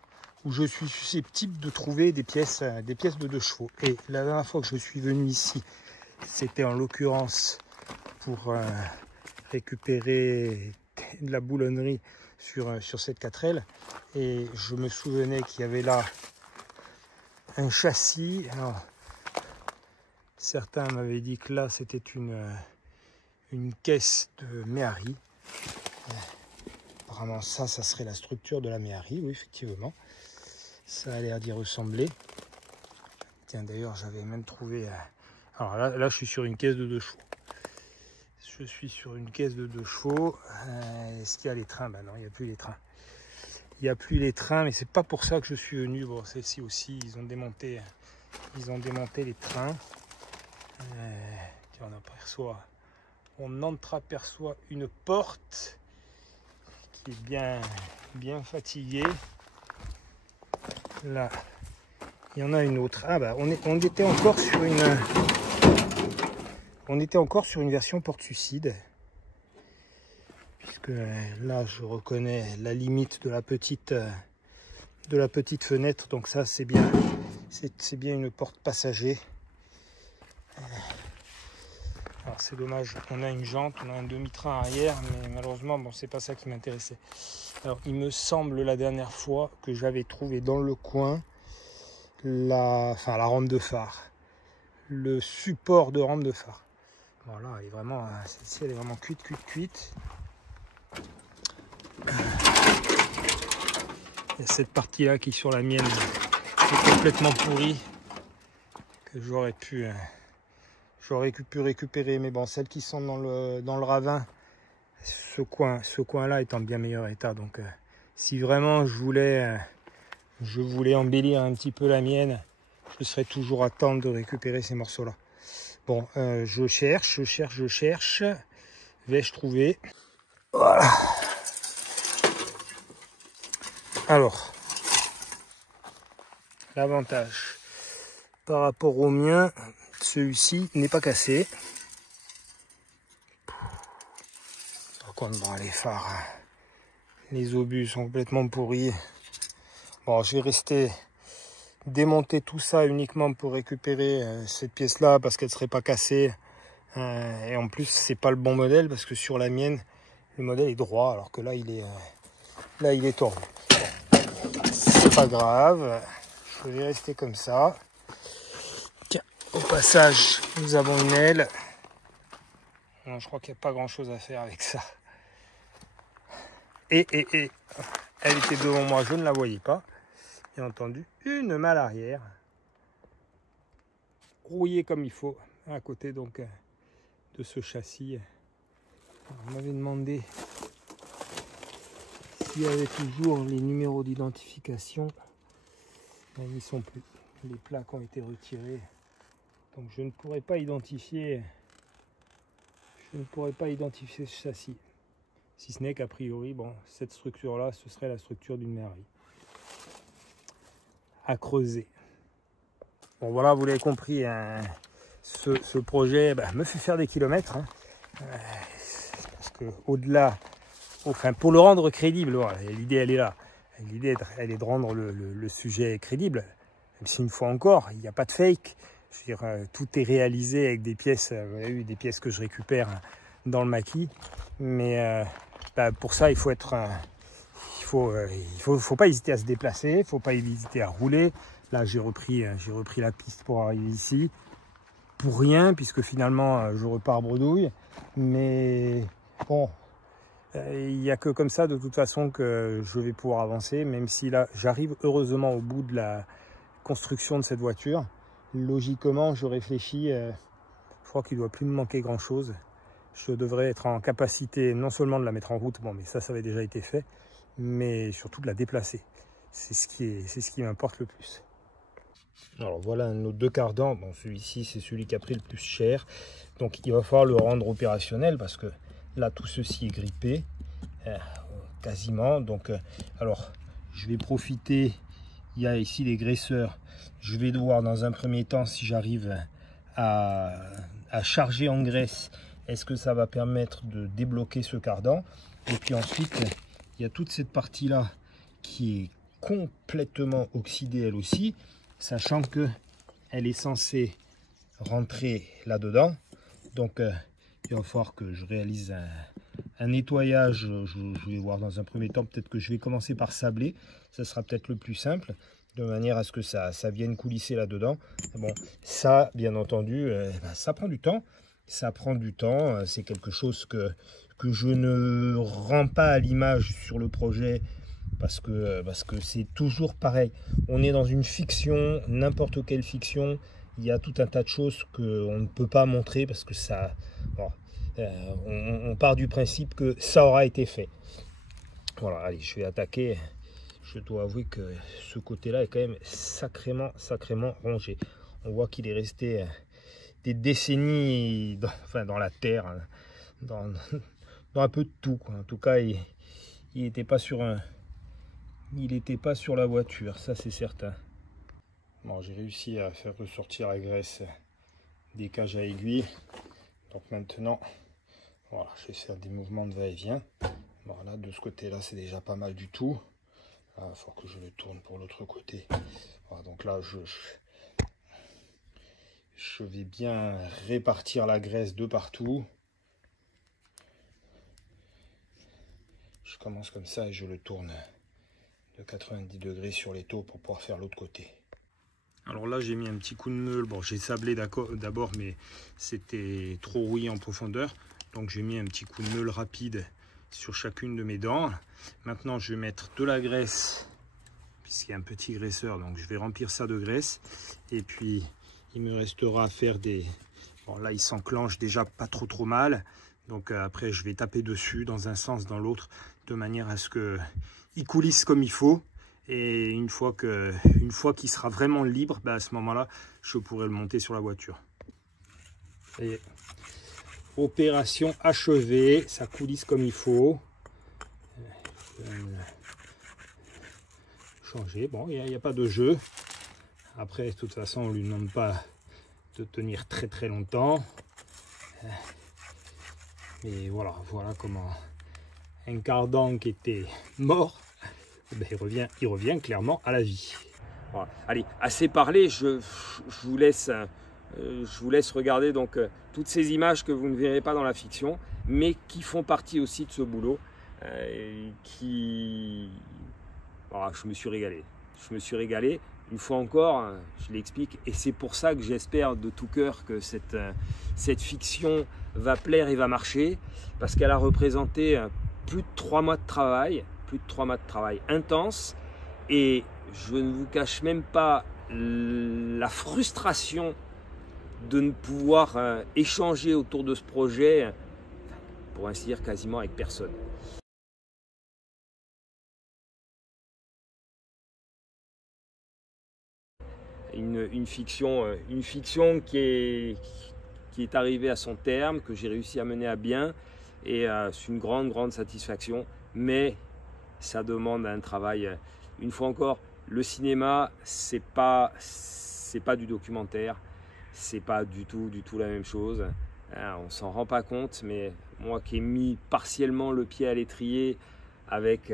où je suis susceptible de trouver des pièces de 2 chevaux. Et la dernière fois que je suis venu ici, c'était en l'occurrence pour récupérer de la boulonnerie sur cette 4L. Et je me souvenais qu'il y avait là un châssis. Alors, certains m'avaient dit que là, c'était une caisse de Méhari. Apparemment, ça serait la structure de la Méhari, oui, effectivement. Ça a l'air d'y ressembler. Tiens, d'ailleurs, j'avais même trouvé... Alors là, je suis sur une caisse de 2 chevaux. Je suis sur une caisse de 2 chevaux. Est-ce qu'il y a les trains? Ben non, il n'y a plus les trains. Il n'y a plus les trains, mais c'est pas pour ça que je suis venu. Bon, celle-ci aussi, ils ont démonté les trains. Tiens, on entreaperçoit une porte qui est bien fatiguée. Là, il y en a une autre. Ah bah, on était encore sur une version porte-suicide. Puisque là, je reconnais la limite de la petite fenêtre. Donc ça, c'est bien une porte passager. Alors c'est dommage, on a une jante, on a un demi-train arrière, mais malheureusement, bon, c'est pas ça qui m'intéressait. Alors il me semble la dernière fois que j'avais trouvé dans le coin la rampe de phare, le support de rampe de phare. Voilà, elle est vraiment, celle-ci elle est vraiment cuite. Il y a cette partie-là qui sur la mienne est complètement pourrie, que j'aurais pu récupérer, mais bon, celles qui sont dans le ravin, ce coin-là est en bien meilleur état. Donc, si vraiment je voulais embellir un petit peu la mienne, je serais toujours à temps de récupérer ces morceaux-là. Bon, je cherche. Vais-je trouver? Voilà. Alors, l'avantage par rapport au mien, celui-ci n'est pas cassé. Par contre, bon, les phares, les obus sont complètement pourris. Bon, je vais rester démonter tout ça uniquement pour récupérer cette pièce-là parce qu'elle ne serait pas cassée. Et en plus, c'est pas le bon modèle parce que sur la mienne, le modèle est droit alors que là, il est tordu. Bon, c'est pas grave. Je vais rester comme ça. Tiens, au passage, nous avons une aile. Non, je crois qu'il n'y a pas grand chose à faire avec ça. Et elle était devant moi, je ne la voyais pas. Bien entendu, une malle arrière. Rouillée comme il faut, à côté donc de ce châssis. On m'avait demandé s'il y avait toujours les numéros d'identification. Ils n'y sont plus. Les plaques ont été retirées. Donc je ne pourrais pas identifier. Ce châssis. Si ce n'est qu'a priori, bon, cette structure-là, ce serait la structure d'une mairie. À creuser. Bon voilà, vous l'avez compris, hein, ce projet me fait faire des kilomètres. Hein, parce que au-delà, enfin pour le rendre crédible, voilà, l'idée elle est là. L'idée elle est de rendre le sujet crédible. Même si une fois encore, il n'y a pas de fake. Je veux dire, tout est réalisé avec des pièces, vous avez vu, des pièces que je récupère dans le maquis. Mais pour ça, il faut être, il faut pas hésiter à se déplacer, il ne faut pas hésiter à rouler. Là, j'ai repris la piste pour arriver ici. Pour rien, puisque finalement, je repars bredouille. Mais bon, il n'y a que comme ça, de toute façon, que je vais pouvoir avancer. Même si là, j'arrive heureusement au bout de la construction de cette voiture. Logiquement, je réfléchis, je crois qu'il ne doit plus me manquer grand-chose. Je devrais être en capacité non seulement de la mettre en route, bon, mais ça avait déjà été fait, mais surtout de la déplacer. C'est ce qui m'importe le plus. Alors voilà nos deux cardans. Bon, celui-ci, c'est celui qui a pris le plus cher. Donc il va falloir le rendre opérationnel parce que là, tout ceci est grippé, quasiment. Donc, alors, je vais profiter. Il y a ici les graisseurs. Je vais devoir dans un premier temps, si j'arrive à charger en graisse, est-ce que ça va permettre de débloquer ce cardan? Et puis ensuite, il y a toute cette partie-là qui est complètement oxydée elle aussi, sachant que elle est censée rentrer là-dedans. Donc, il va falloir que je réalise un nettoyage. Je vais voir dans un premier temps, peut-être que je vais commencer par sabler. Ça sera peut-être le plus simple, de manière à ce que ça vienne coulisser là-dedans. Bon, ça, bien entendu, ça prend du temps. Ça prend du temps. C'est quelque chose que je ne rends pas à l'image sur le projet parce que c'est toujours pareil. On est dans une fiction, n'importe quelle fiction. Il y a tout un tas de choses qu'on ne peut pas montrer parce que ça... Bon, on part du principe que ça aura été fait. Voilà, allez, je vais attaquer. Je dois avouer que ce côté-là est quand même sacrément rongé. On voit qu'il est resté des décennies dans la terre, hein, dans un peu de tout, quoi. En tout cas, il n'était pas sur la voiture, ça c'est certain. Bon, j'ai réussi à faire ressortir la graisse des cages à aiguilles. Donc maintenant, voilà, je vais faire des mouvements de va-et-vient. Bon, là, de ce côté-là, c'est déjà pas mal du tout. Là, il faut que je le tourne pour l'autre côté. Voilà, donc là, je vais bien répartir la graisse de partout. Je commence comme ça et je le tourne de 90 degrés sur les taux pour pouvoir faire l'autre côté. Alors là, j'ai mis un petit coup de meule. Bon, j'ai sablé d'abord, mais c'était trop rouillé en profondeur. Donc j'ai mis un petit coup de meule rapide sur chacune de mes dents. Maintenant, je vais mettre de la graisse, puisqu'il y a un petit graisseur. Donc je vais remplir ça de graisse. Et puis, il me restera à faire des... Bon, là, il s'enclenche déjà pas trop mal. Donc après, je vais taper dessus dans un sens, dans l'autre, de manière à ce qu'il coulisse comme il faut. Et une fois qu'il sera vraiment libre, à ce moment-là, je pourrai le monter sur la voiture. Ça y est. Opération achevée, ça coulisse comme il faut. changer. Bon, il n'y a pas de jeu. Après, de toute façon, on ne lui demande pas de tenir très très longtemps. Mais voilà comment un cardan qui était mort, ben, il revient clairement à la vie. Voilà. Allez, assez parlé, je vous laisse regarder donc toutes ces images que vous ne verrez pas dans la fiction, mais qui font partie aussi de ce boulot. Voilà, je me suis régalé. Une fois encore, je l'explique, et c'est pour ça que j'espère de tout cœur que cette fiction va plaire et va marcher, parce qu'elle a représenté plus de 3 mois de travail, intense, et je ne vous cache même pas la frustration de ne pouvoir échanger autour de ce projet, pour ainsi dire quasiment avec personne. Une fiction qui est arrivée à son terme, que j'ai réussi à mener à bien, et c'est une grande satisfaction, mais ça demande un travail. Une fois encore, le cinéma, c'est pas du documentaire, c'est pas du tout la même chose. On s'en rend pas compte, mais moi qui ai mis partiellement le pied à l'étrier avec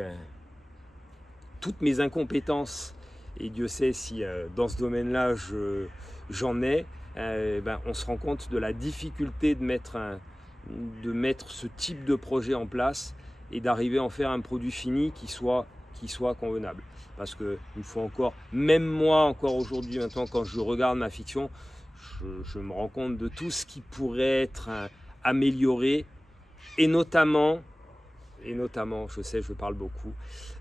toutes mes incompétences, et Dieu sait si dans ce domaine-là j'en ai, on se rend compte de la difficulté de mettre ce type de projet en place et d'arriver à en faire un produit fini qui soit convenable. Parce que, une fois encore, même moi encore aujourd'hui, maintenant, quand je regarde ma fiction, je me rends compte de tout ce qui pourrait être amélioré, et notamment, je sais, je parle beaucoup,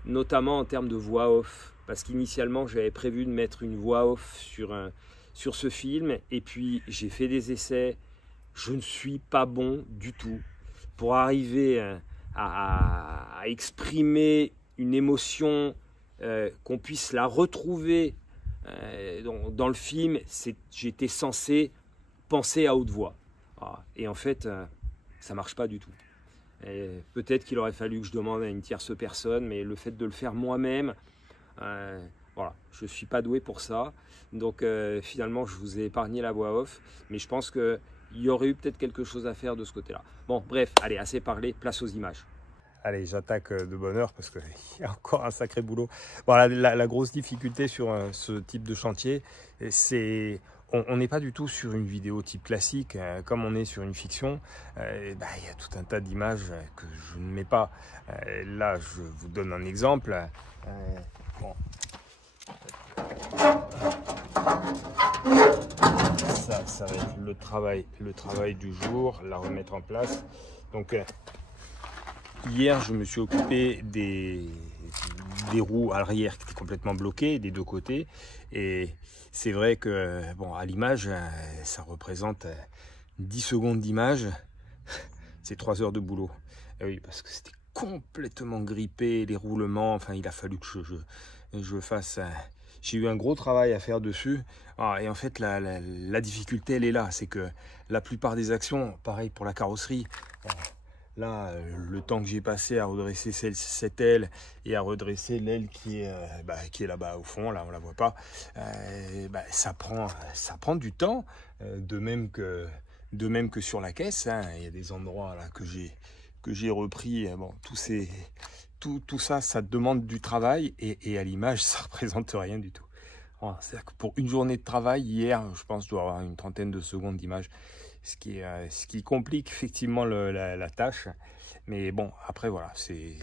notamment en termes de voix off. Parce qu'initialement, j'avais prévu de mettre une voix off sur ce film. Et puis, j'ai fait des essais. Je ne suis pas bon du tout pour arriver à exprimer une émotion, qu'on puisse la retrouver dans le film. J'étais censé penser à haute voix. Et en fait, ça ne marche pas du tout. Peut-être qu'il aurait fallu que je demande à une tierce personne, mais le fait de le faire moi-même, voilà, je ne suis pas doué pour ça, donc finalement je vous ai épargné la voix off, mais je pense qu'il y aurait eu peut-être quelque chose à faire de ce côté-là. Bon, bref, allez, assez parlé, place aux images. Allez, j'attaque de bonne heure parce qu'il y a encore un sacré boulot. Bon, la grosse difficulté sur ce type de chantier, c'est on n'est pas du tout sur une vidéo type classique, comme on est sur une fiction. Il y a tout un tas d'images que je ne mets pas. Là, je vous donne un exemple. Bon. Ça va être le travail du jour, la remettre en place. Donc hier je me suis occupé des roues arrière qui étaient complètement bloquées des deux côtés, et c'est vrai que bon, à l'image ça représente 10 secondes d'image, c'est 3 heures de boulot. Et oui, parce que c'était complètement grippé, les roulements, enfin il a fallu que je fasse, j'ai eu un gros travail à faire dessus. Et en fait la difficulté elle est là, c'est que la plupart des actions, pareil pour la carrosserie, là le temps que j'ai passé à redresser cette aile et à redresser l'aile qui est là-bas au fond, là on la voit pas, ça prend du temps, de même que sur la caisse, hein. Il y a des endroits là que j'ai repris, bon, tout ça, ça demande du travail, et à l'image, ça représente rien du tout. Voilà, c'est-à-dire que pour une journée de travail, hier, je pense, je dois avoir une trentaine de secondes d'image, ce qui complique effectivement la tâche. Mais bon, après, voilà, c'est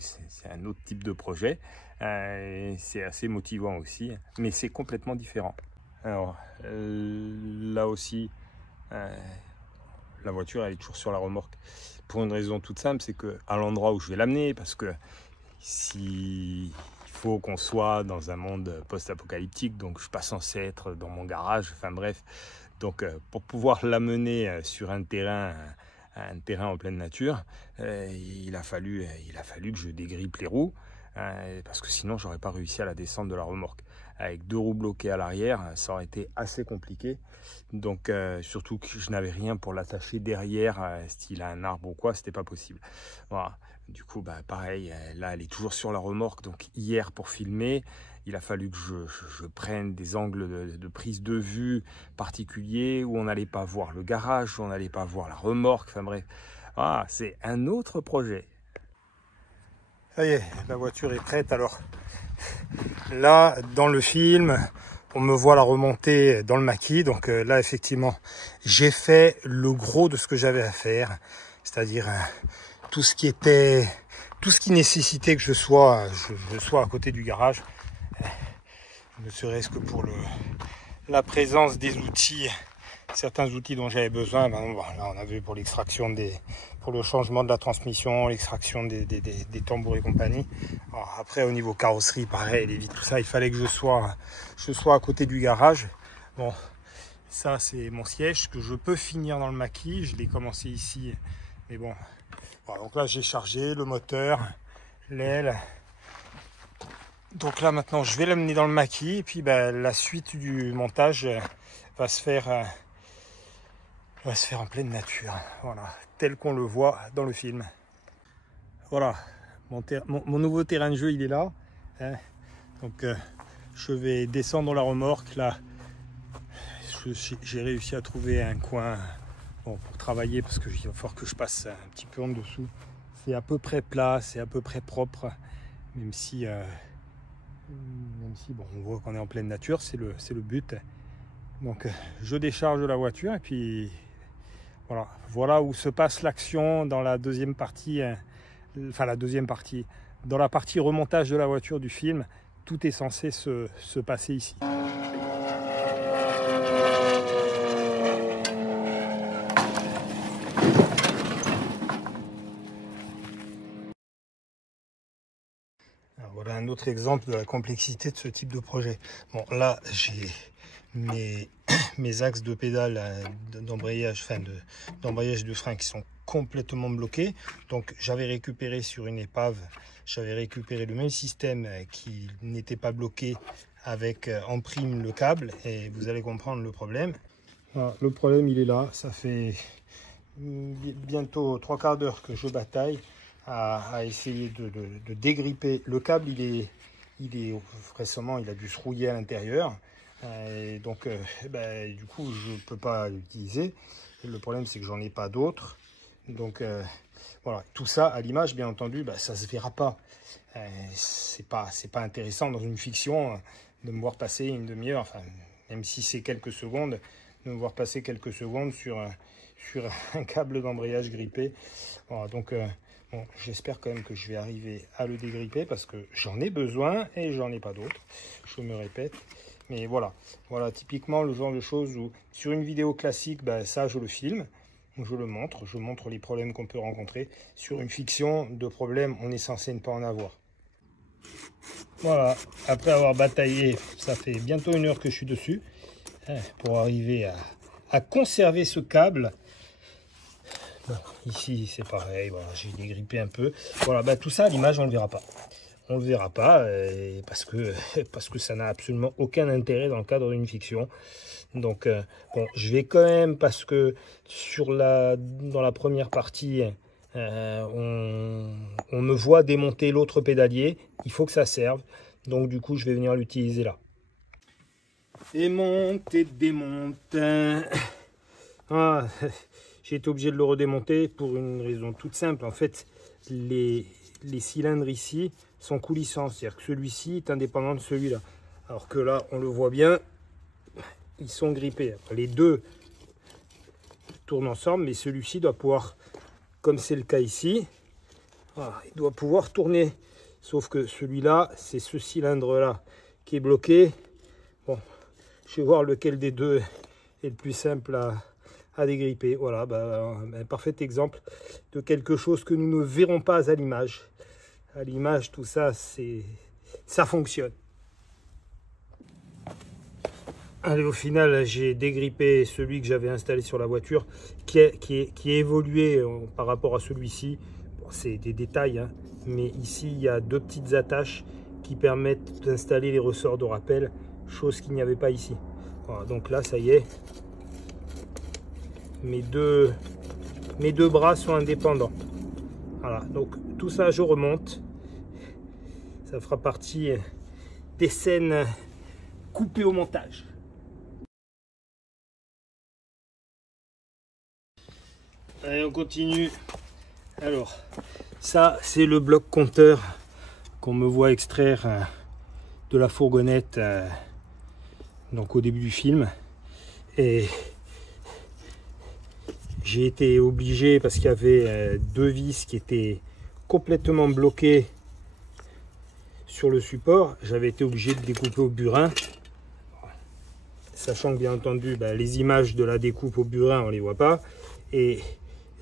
un autre type de projet. C'est assez motivant aussi, mais c'est complètement différent. Alors, là aussi, la voiture, elle est toujours sur la remorque. Pour une raison toute simple, c'est qu'à l'endroit où je vais l'amener, parce que il faut qu'on soit dans un monde post-apocalyptique, donc je ne suis pas censé être dans mon garage, enfin bref. Donc pour pouvoir l'amener sur un terrain en pleine nature, il a fallu que je dégrippe les roues, parce que sinon j'aurais pas réussi à la descendre de la remorque. Avec 2 roues bloquées à l'arrière, ça aurait été assez compliqué. Donc surtout que je n'avais rien pour l'attacher derrière, style à un arbre ou quoi, c'était pas possible. Voilà. Du coup, bah, pareil, là, elle est toujours sur la remorque. Donc, hier, pour filmer, il a fallu que je prenne des angles de prise de vue particuliers où on n'allait pas voir le garage, où on n'allait pas voir la remorque. Enfin bref, ah, c'est un autre projet. Ça y est, la voiture est prête. Alors, là, dans le film, on me voit la remonter dans le maquis. Donc là, effectivement, j'ai fait le gros de ce que j'avais à faire. C'est-à-dire tout ce qui nécessitait que je sois à côté du garage. Ne serait-ce que pour la présence des outils, certains outils dont j'avais besoin. Ben, là, on a vu pour l'extraction pour le changement de la transmission, l'extraction des tambours et compagnie. Alors, après, au niveau carrosserie, pareil, les vitres, tout ça, il fallait que je sois à côté du garage. Bon, ça, c'est mon siège que je peux finir dans le maquis. Je l'ai commencé ici, mais bon. Voilà, donc là, j'ai chargé le moteur, l'aile. Donc là, maintenant, je vais l'amener dans le maquis. Et puis, ben, la suite du montage va se faire en pleine nature. Voilà, tel qu'on le voit dans le film. Voilà, mon nouveau terrain de jeu, il est là. Hein. Donc, je vais descendre la remorque. Là, j'ai réussi à trouver un coin pour travailler parce qu'il va falloir que je passe un petit peu en dessous. C'est à peu près plat, c'est à peu près propre, même si bon, on voit qu'on est en pleine nature, c'est le but. Donc je décharge la voiture et puis voilà où se passe l'action dans la deuxième partie, dans la partie remontage de la voiture du film. Tout est censé se passer ici. Voilà un autre exemple de la complexité de ce type de projet. Bon, là, j'ai mes axes de pédale d'embrayage, d'embrayage de frein qui sont complètement bloqués. Donc, j'avais récupéré sur une épave, j'avais récupéré le même système qui n'était pas bloqué avec en prime le câble. Et vous allez comprendre le problème. Voilà, le problème, il est là. Ça fait bientôt 3/4 d'heure que je bataille à essayer de dégripper le câble. Il est récemment, il a dû se rouiller à l'intérieur et donc du coup je peux pas l'utiliser. Le problème, c'est que j'en ai pas d'autres. Donc voilà, tout ça à l'image, bien entendu, ça se verra pas. C'est pas intéressant dans une fiction de me voir passer une demi-heure, enfin même si c'est quelques secondes, de me voir passer quelques secondes sur un câble d'embrayage grippé. Voilà, donc bon, j'espère quand même que je vais arriver à le dégripper parce que j'en ai besoin et j'en ai pas d'autres. Je me répète. Mais voilà, typiquement le genre de choses où sur une vidéo classique, ça je le filme, je le montre, je montre les problèmes qu'on peut rencontrer. Sur une fiction, de problèmes, on est censé ne pas en avoir. Voilà, après avoir bataillé, ça fait bientôt 1 heure que je suis dessus, pour arriver à conserver ce câble. Bon, ici c'est pareil, voilà, j'ai dégrippé un peu. Voilà, tout ça à l'image on ne le verra pas. On ne le verra pas parce que ça n'a absolument aucun intérêt dans le cadre d'une fiction. Donc bon, je vais quand même, parce que dans la première partie, on me voit démonter l'autre pédalier. Il faut que ça serve. Donc du coup, je vais venir l'utiliser là. Démonte et démonte. Ah, j'ai été obligé de le redémonter pour une raison toute simple. En fait, les cylindres ici sont coulissants, c'est-à-dire que celui-ci est indépendant de celui-là. Alors que là, on le voit bien, ils sont grippés. Après, les deux tournent ensemble, mais celui-ci doit pouvoir, comme c'est le cas ici, voilà, il doit pouvoir tourner. Sauf que celui-là, c'est ce cylindre-là qui est bloqué. Bon, je vais voir lequel des deux est le plus simple à dégripper. Voilà, un parfait exemple de quelque chose que nous ne verrons pas à l'image. À l'image, tout ça, ça fonctionne. Allez, au final, j'ai dégrippé celui que j'avais installé sur la voiture, qui a évolué par rapport à celui-ci. Bon, c'est des détails, hein, mais ici, il y a 2 petites attaches qui permettent d'installer les ressorts de rappel, chose qu'il n'y avait pas ici. Voilà, donc là, ça y est, mes deux bras sont indépendants. Voilà, donc tout ça je remonte. Ça fera partie des scènes coupées au montage. Allez, on continue. Alors, ça c'est le bloc compteur qu'on me voit extraire de la fourgonnette donc au début du film. Et j'ai été obligé, parce qu'il y avait deux vis qui étaient complètement bloquées sur le support, j'avais été obligé de découper au burin, sachant que bien entendu les images de la découpe au burin on les voit pas, et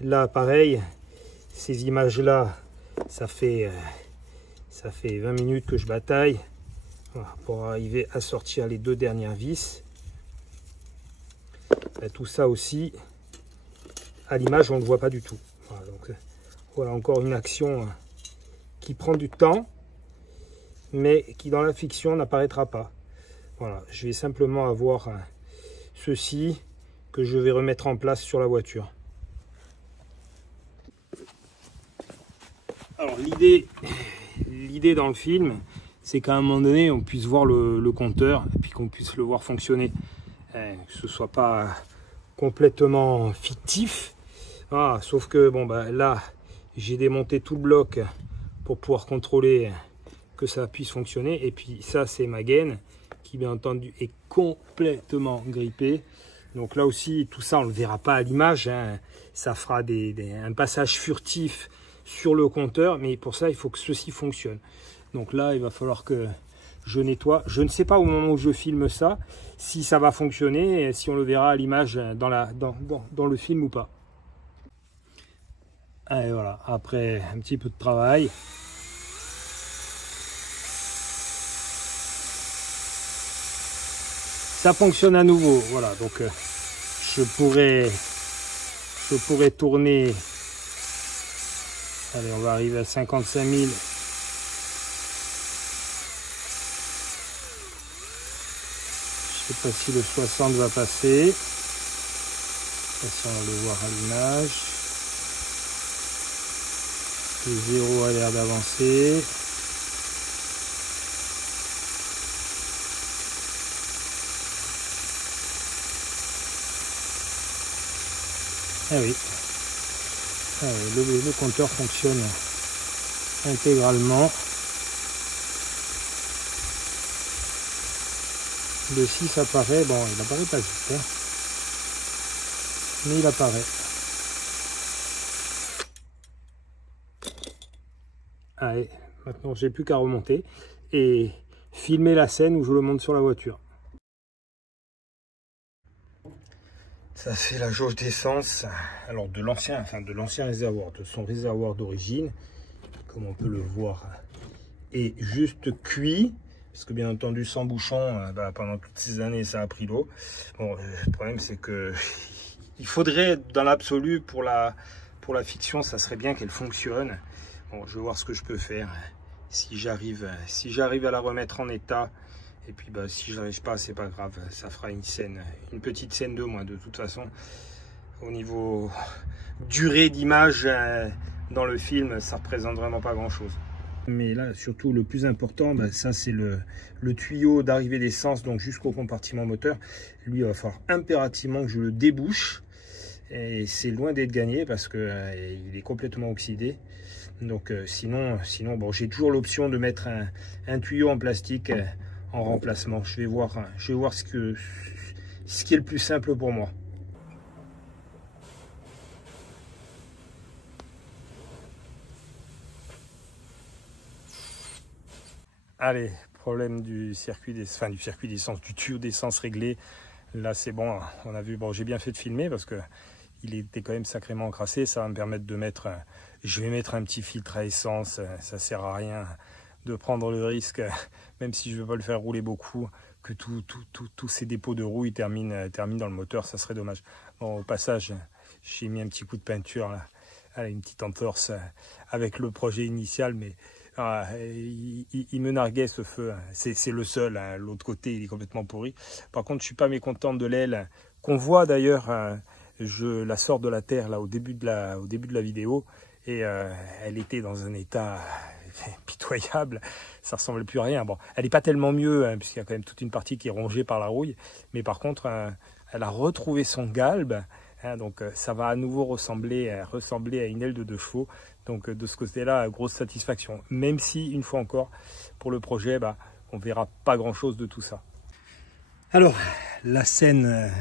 là pareil, ces images là ça fait 20 minutes que je bataille, voilà, pour arriver à sortir les deux dernières vis. Tout ça aussi à l'image on ne le voit pas du tout. Voilà, donc, voilà encore une action qui prend du temps, mais qui dans la fiction n'apparaîtra pas. Voilà, je vais simplement avoir ceci que je vais remettre en place sur la voiture. Alors l'idée dans le film, c'est qu'à un moment donné on puisse voir le compteur et puis qu'on puisse le voir fonctionner, que ce soit pas complètement fictif. Ah, sauf que bon là j'ai démonté tout le bloc pour pouvoir contrôler que ça puisse fonctionner, et puis ça c'est ma gaine qui bien entendu est complètement grippée, donc là aussi tout ça on le verra pas à l'image, hein. Ça fera un passage furtif sur le compteur, mais pour ça il faut que ceci fonctionne. Donc là il va falloir que je nettoie. Je ne sais pas au moment où je filme ça si ça va fonctionner et si on le verra à l'image dans le film ou pas. Et voilà, après un petit peu de travail, ça fonctionne à nouveau. Voilà, donc je pourrais tourner. Allez, on va arriver à 55 000. Je sais pas si le 60 va passer. Ça, on va le voir à l'image. Le 0 a l'air d'avancer. Ah oui. Ah oui, le compteur fonctionne intégralement. Le 6 apparaît, bon il apparaît pas vite, hein, mais il apparaît. Allez, maintenant j'ai plus qu'à remonter et filmer la scène où je le monte sur la voiture. Ça c'est la jauge d'essence, alors de l'ancien réservoir, de son réservoir d'origine, comme on peut le voir, est juste cuit. Parce que bien entendu sans bouchon, pendant toutes ces années ça a pris l'eau. Bon, le problème c'est que il faudrait dans l'absolu pour la fiction, ça serait bien qu'elle fonctionne. Bon, je vais voir ce que je peux faire. Si j'arrive à la remettre en état, et puis si je n'arrive pas, c'est pas grave, ça fera une petite scène de moins. De toute façon, au niveau durée d'image dans le film, ça représente vraiment pas grand chose. Mais là, surtout, le plus important, ça c'est le tuyau d'arrivée d'essence, donc jusqu'au compartiment moteur. Lui, il va falloir impérativement que je le débouche. Et c'est loin d'être gagné parce que il est complètement oxydé. Donc sinon bon, j'ai toujours l'option de mettre un tuyau en plastique en remplacement. Je vais voir ce qui est le plus simple pour moi. Allez, problème du circuit d'essence, du tuyau d'essence réglé. Là c'est bon, on a vu, bon j'ai bien fait de filmer parce que il était quand même sacrément encrassé. Ça va me permettre de mettre, je vais mettre un petit filtre à essence. Ça sert à rien de prendre le risque, même si je ne veux pas le faire rouler beaucoup, que tous ces dépôts de rouille terminent dans le moteur, ça serait dommage. Bon, au passage, j'ai mis un petit coup de peinture là, allez, une petite entorse avec le projet initial, mais il me narguait ce feu, c'est le seul, hein. L'autre côté il est complètement pourri. Par contre je suis pas mécontent de l'aile qu'on voit d'ailleurs, je la sors de la terre là au début de la vidéo, et elle était dans un état pitoyable, ça ressemblait plus à rien. Bon, elle n'est pas tellement mieux, hein, puisqu'il y a quand même toute une partie qui est rongée par la rouille, mais par contre, elle a retrouvé son galbe, hein, donc ça va à nouveau ressembler à une aile de 2 chevaux. Donc de ce côté-là, grosse satisfaction. Même si, une fois encore, pour le projet, on ne verra pas grand-chose de tout ça. Alors, la scène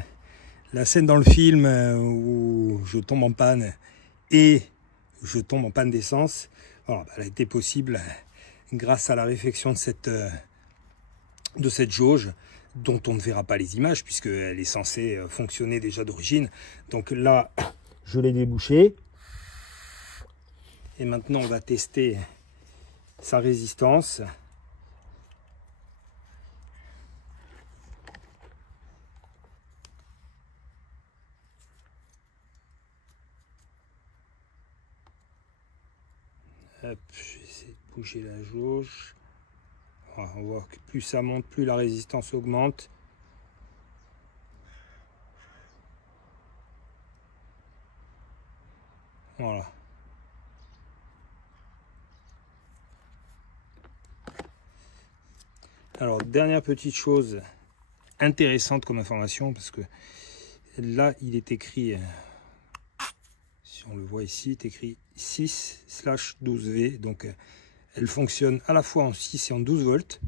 dans le film où je tombe en panne et je tombe en panne d'essence, elle a été possible grâce à la réfection de cette jauge, dont on ne verra pas les images, puisqu'elle est censée fonctionner déjà d'origine. Donc là, je l'ai débouchée. Et maintenant, on va tester sa résistance. Hop, je vais essayer de bouger la jauge. Voilà, on voit que plus ça monte, plus la résistance augmente. Voilà. Alors, dernière petite chose intéressante comme information, parce que là, il est écrit, si on le voit ici, il est écrit 6/12V, donc elle fonctionne à la fois en 6 et en 12 volts.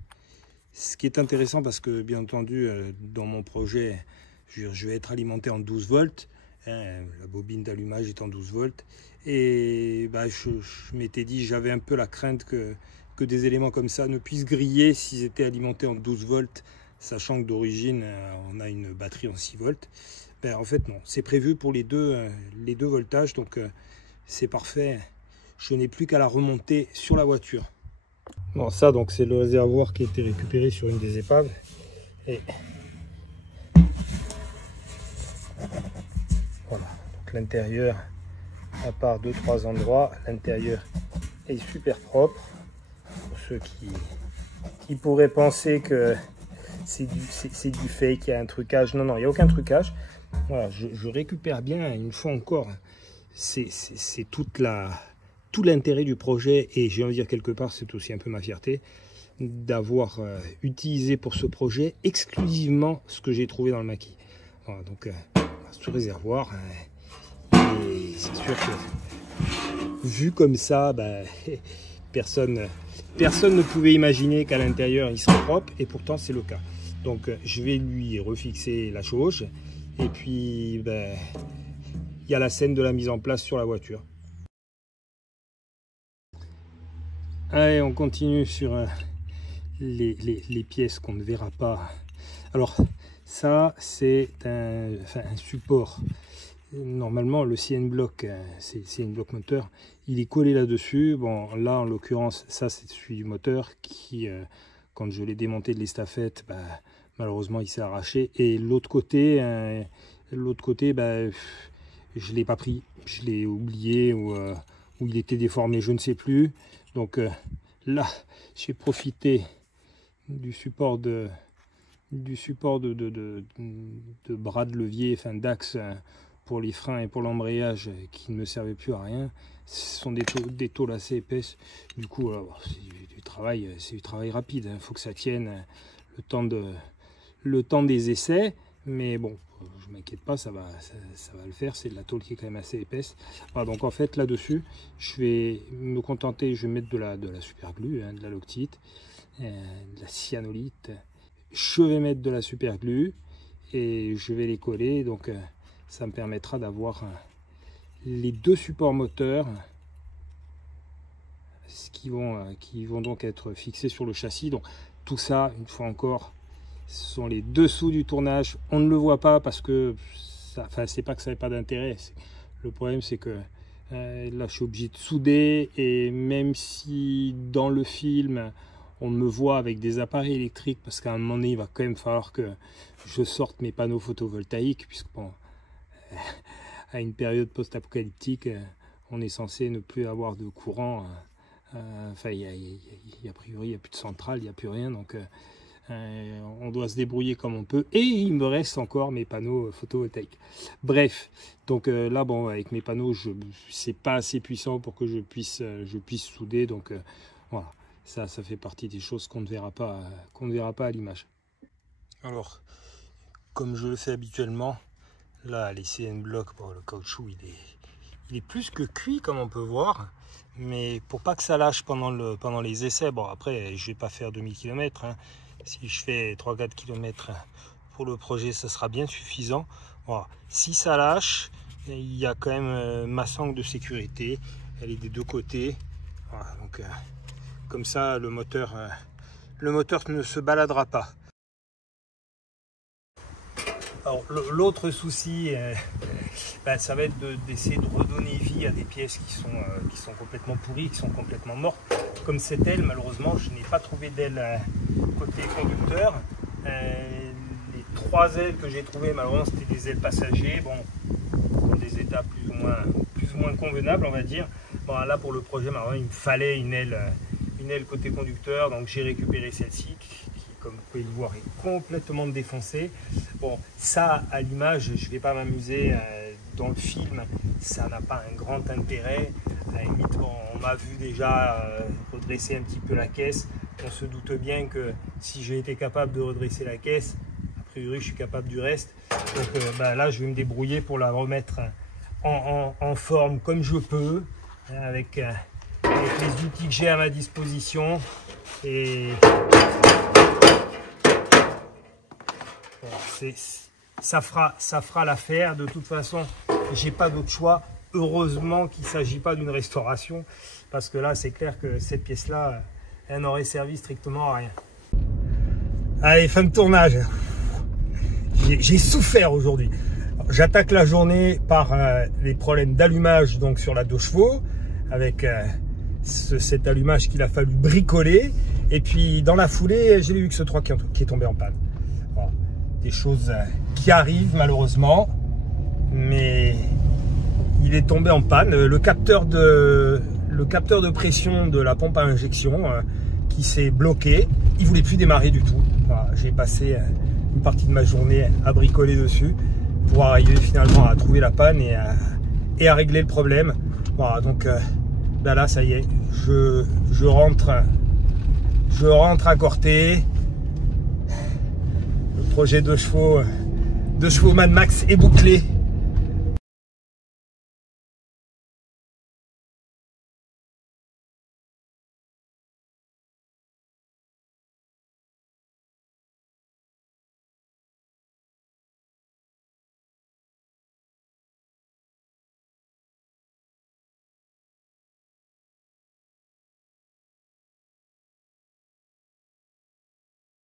Ce qui est intéressant parce que, bien entendu, dans mon projet, je vais être alimenté en 12 volts, hein, la bobine d'allumage est en 12 volts, et je m'étais dit, j'avais un peu la crainte que des éléments comme ça ne puissent griller s'ils étaient alimentés en 12 volts, sachant que d'origine on a une batterie en 6 volts. En fait non, c'est prévu pour les deux voltages, donc c'est parfait. Je n'ai plus qu'à la remonter sur la voiture. Bon, ça donc c'est le réservoir qui a été récupéré sur une des épaves. Et voilà, donc l'intérieur, à part 2-3 endroits, l'intérieur est super propre. Pour ceux qui pourraient penser que c'est du fake, il y a un trucage. Non, il n'y a aucun trucage. Voilà, je récupère bien, une fois encore, c'est tout l'intérêt du projet, et j'ai envie de dire quelque part, c'est aussi un peu ma fierté, d'avoir utilisé pour ce projet exclusivement ce que j'ai trouvé dans le maquis. Voilà, donc ce réservoir, et c'est sûr que vu comme ça, personne ne pouvait imaginer qu'à l'intérieur il serait propre, et pourtant c'est le cas. Donc je vais lui refixer la jauge, et puis il y a la scène de la mise en place sur la voiture. Allez, on continue sur les pièces qu'on ne verra pas. Alors ça c'est un support. Normalement le CN block, c'est CN block moteur, il est collé là-dessus. Bon, là en l'occurrence, ça c'est celui du moteur qui, quand je l'ai démonté de l'estafette, malheureusement il s'est arraché. Et l'autre côté, je l'ai pas pris, je l'ai oublié, ou il était déformé, je ne sais plus. Donc là, j'ai profité du support de bras de levier, d'axe, pour les freins et pour l'embrayage, qui ne me servaient plus à rien. Ce sont des tôles assez épaisses. Du coup, c'est du travail rapide. Il faut que ça tienne le temps des essais. Mais bon, je m'inquiète pas, ça va le faire. C'est de la tôle qui est quand même assez épaisse. Voilà, donc en fait, là-dessus, je vais me contenter, je vais mettre de la super glue, de la loctite, de la cyanolite. Je vais mettre de la super glue et je vais les coller. Donc ça me permettra d'avoir les deux supports moteurs qui vont donc être fixés sur le châssis. Donc tout ça, une fois encore, ce sont les dessous du tournage. On ne le voit pas parce que c'est pas que ça n'avait pas d'intérêt. Le problème, c'est que là je suis obligé de souder, et même si dans le film on me voit avec des appareils électriques, parce qu'à un moment donné il va quand même falloir que je sorte mes panneaux photovoltaïques, puisque bon, à une période post-apocalyptique, on est censé ne plus avoir de courant. A priori il n'y a plus de centrale, il n'y a plus rien. Donc On doit se débrouiller comme on peut. Et il me reste encore mes panneaux photovoltaïques. Bref, donc là, bon, avec mes panneaux, c'est pas assez puissant pour que je puisse souder. Donc voilà, ça fait partie des choses qu'on ne verra pas à l'image. Alors, comme je le fais habituellement, là, les CN blocs, bon, le caoutchouc, il est plus que cuit, comme on peut voir. Mais pour pas que ça lâche pendant les essais, bon, après, je vais pas faire 2000 km. Hein. Si je fais 3-4 km pour le projet, ça sera bien suffisant. Voilà. Si ça lâche, il y a quand même ma sangle de sécurité. Elle est des deux côtés. Voilà, donc, comme ça, le moteur ne se baladera pas. Alors, l'autre souci, ça va être d'essayer de redonner vie à des pièces qui sont complètement pourries, qui sont complètement mortes. Comme cette aile, malheureusement, je n'ai pas trouvé d'aile côté conducteur. Les 3 ailes que j'ai trouvées, malheureusement, c'était des ailes passagers, bon, dans des états plus ou moins convenables, on va dire. Bon, là, pour le projet, malheureusement, il me fallait une aile côté conducteur, donc j'ai récupéré celle-ci, comme vous pouvez le voir, est complètement défoncé. Bon, ça, à l'image, je ne vais pas m'amuser dans le film, ça n'a pas un grand intérêt. À la limite, on m'a vu déjà redresser un petit peu la caisse. On se doute bien que si j'ai été capable de redresser la caisse, a priori, je suis capable du reste. Donc là, je vais me débrouiller pour la remettre en forme comme je peux, avec les outils que j'ai à ma disposition. Et ça fera l'affaire. De toute façon, j'ai pas d'autre choix. Heureusement qu'il ne s'agit pas d'une restauration, parce que là, c'est clair que cette pièce-là, elle n'aurait servi strictement à rien. Allez, fin de tournage. J'ai souffert aujourd'hui. J'attaque la journée par les problèmes d'allumage donc sur la 2 chevaux, avec cet allumage qu'il a fallu bricoler. Et puis dans la foulée, j'ai le UX3 qui est tombé en panne. Voilà. Des choses qui arrivent malheureusement, mais il est tombé en panne. Le capteur de pression de la pompe à injection qui s'est bloqué, il voulait plus démarrer du tout. Voilà. J'ai passé une partie de ma journée à bricoler dessus pour arriver finalement à trouver la panne et à régler le problème. Voilà, donc là ça y est, je rentre à Corté. Le projet 2 chevaux Mad Max est bouclé.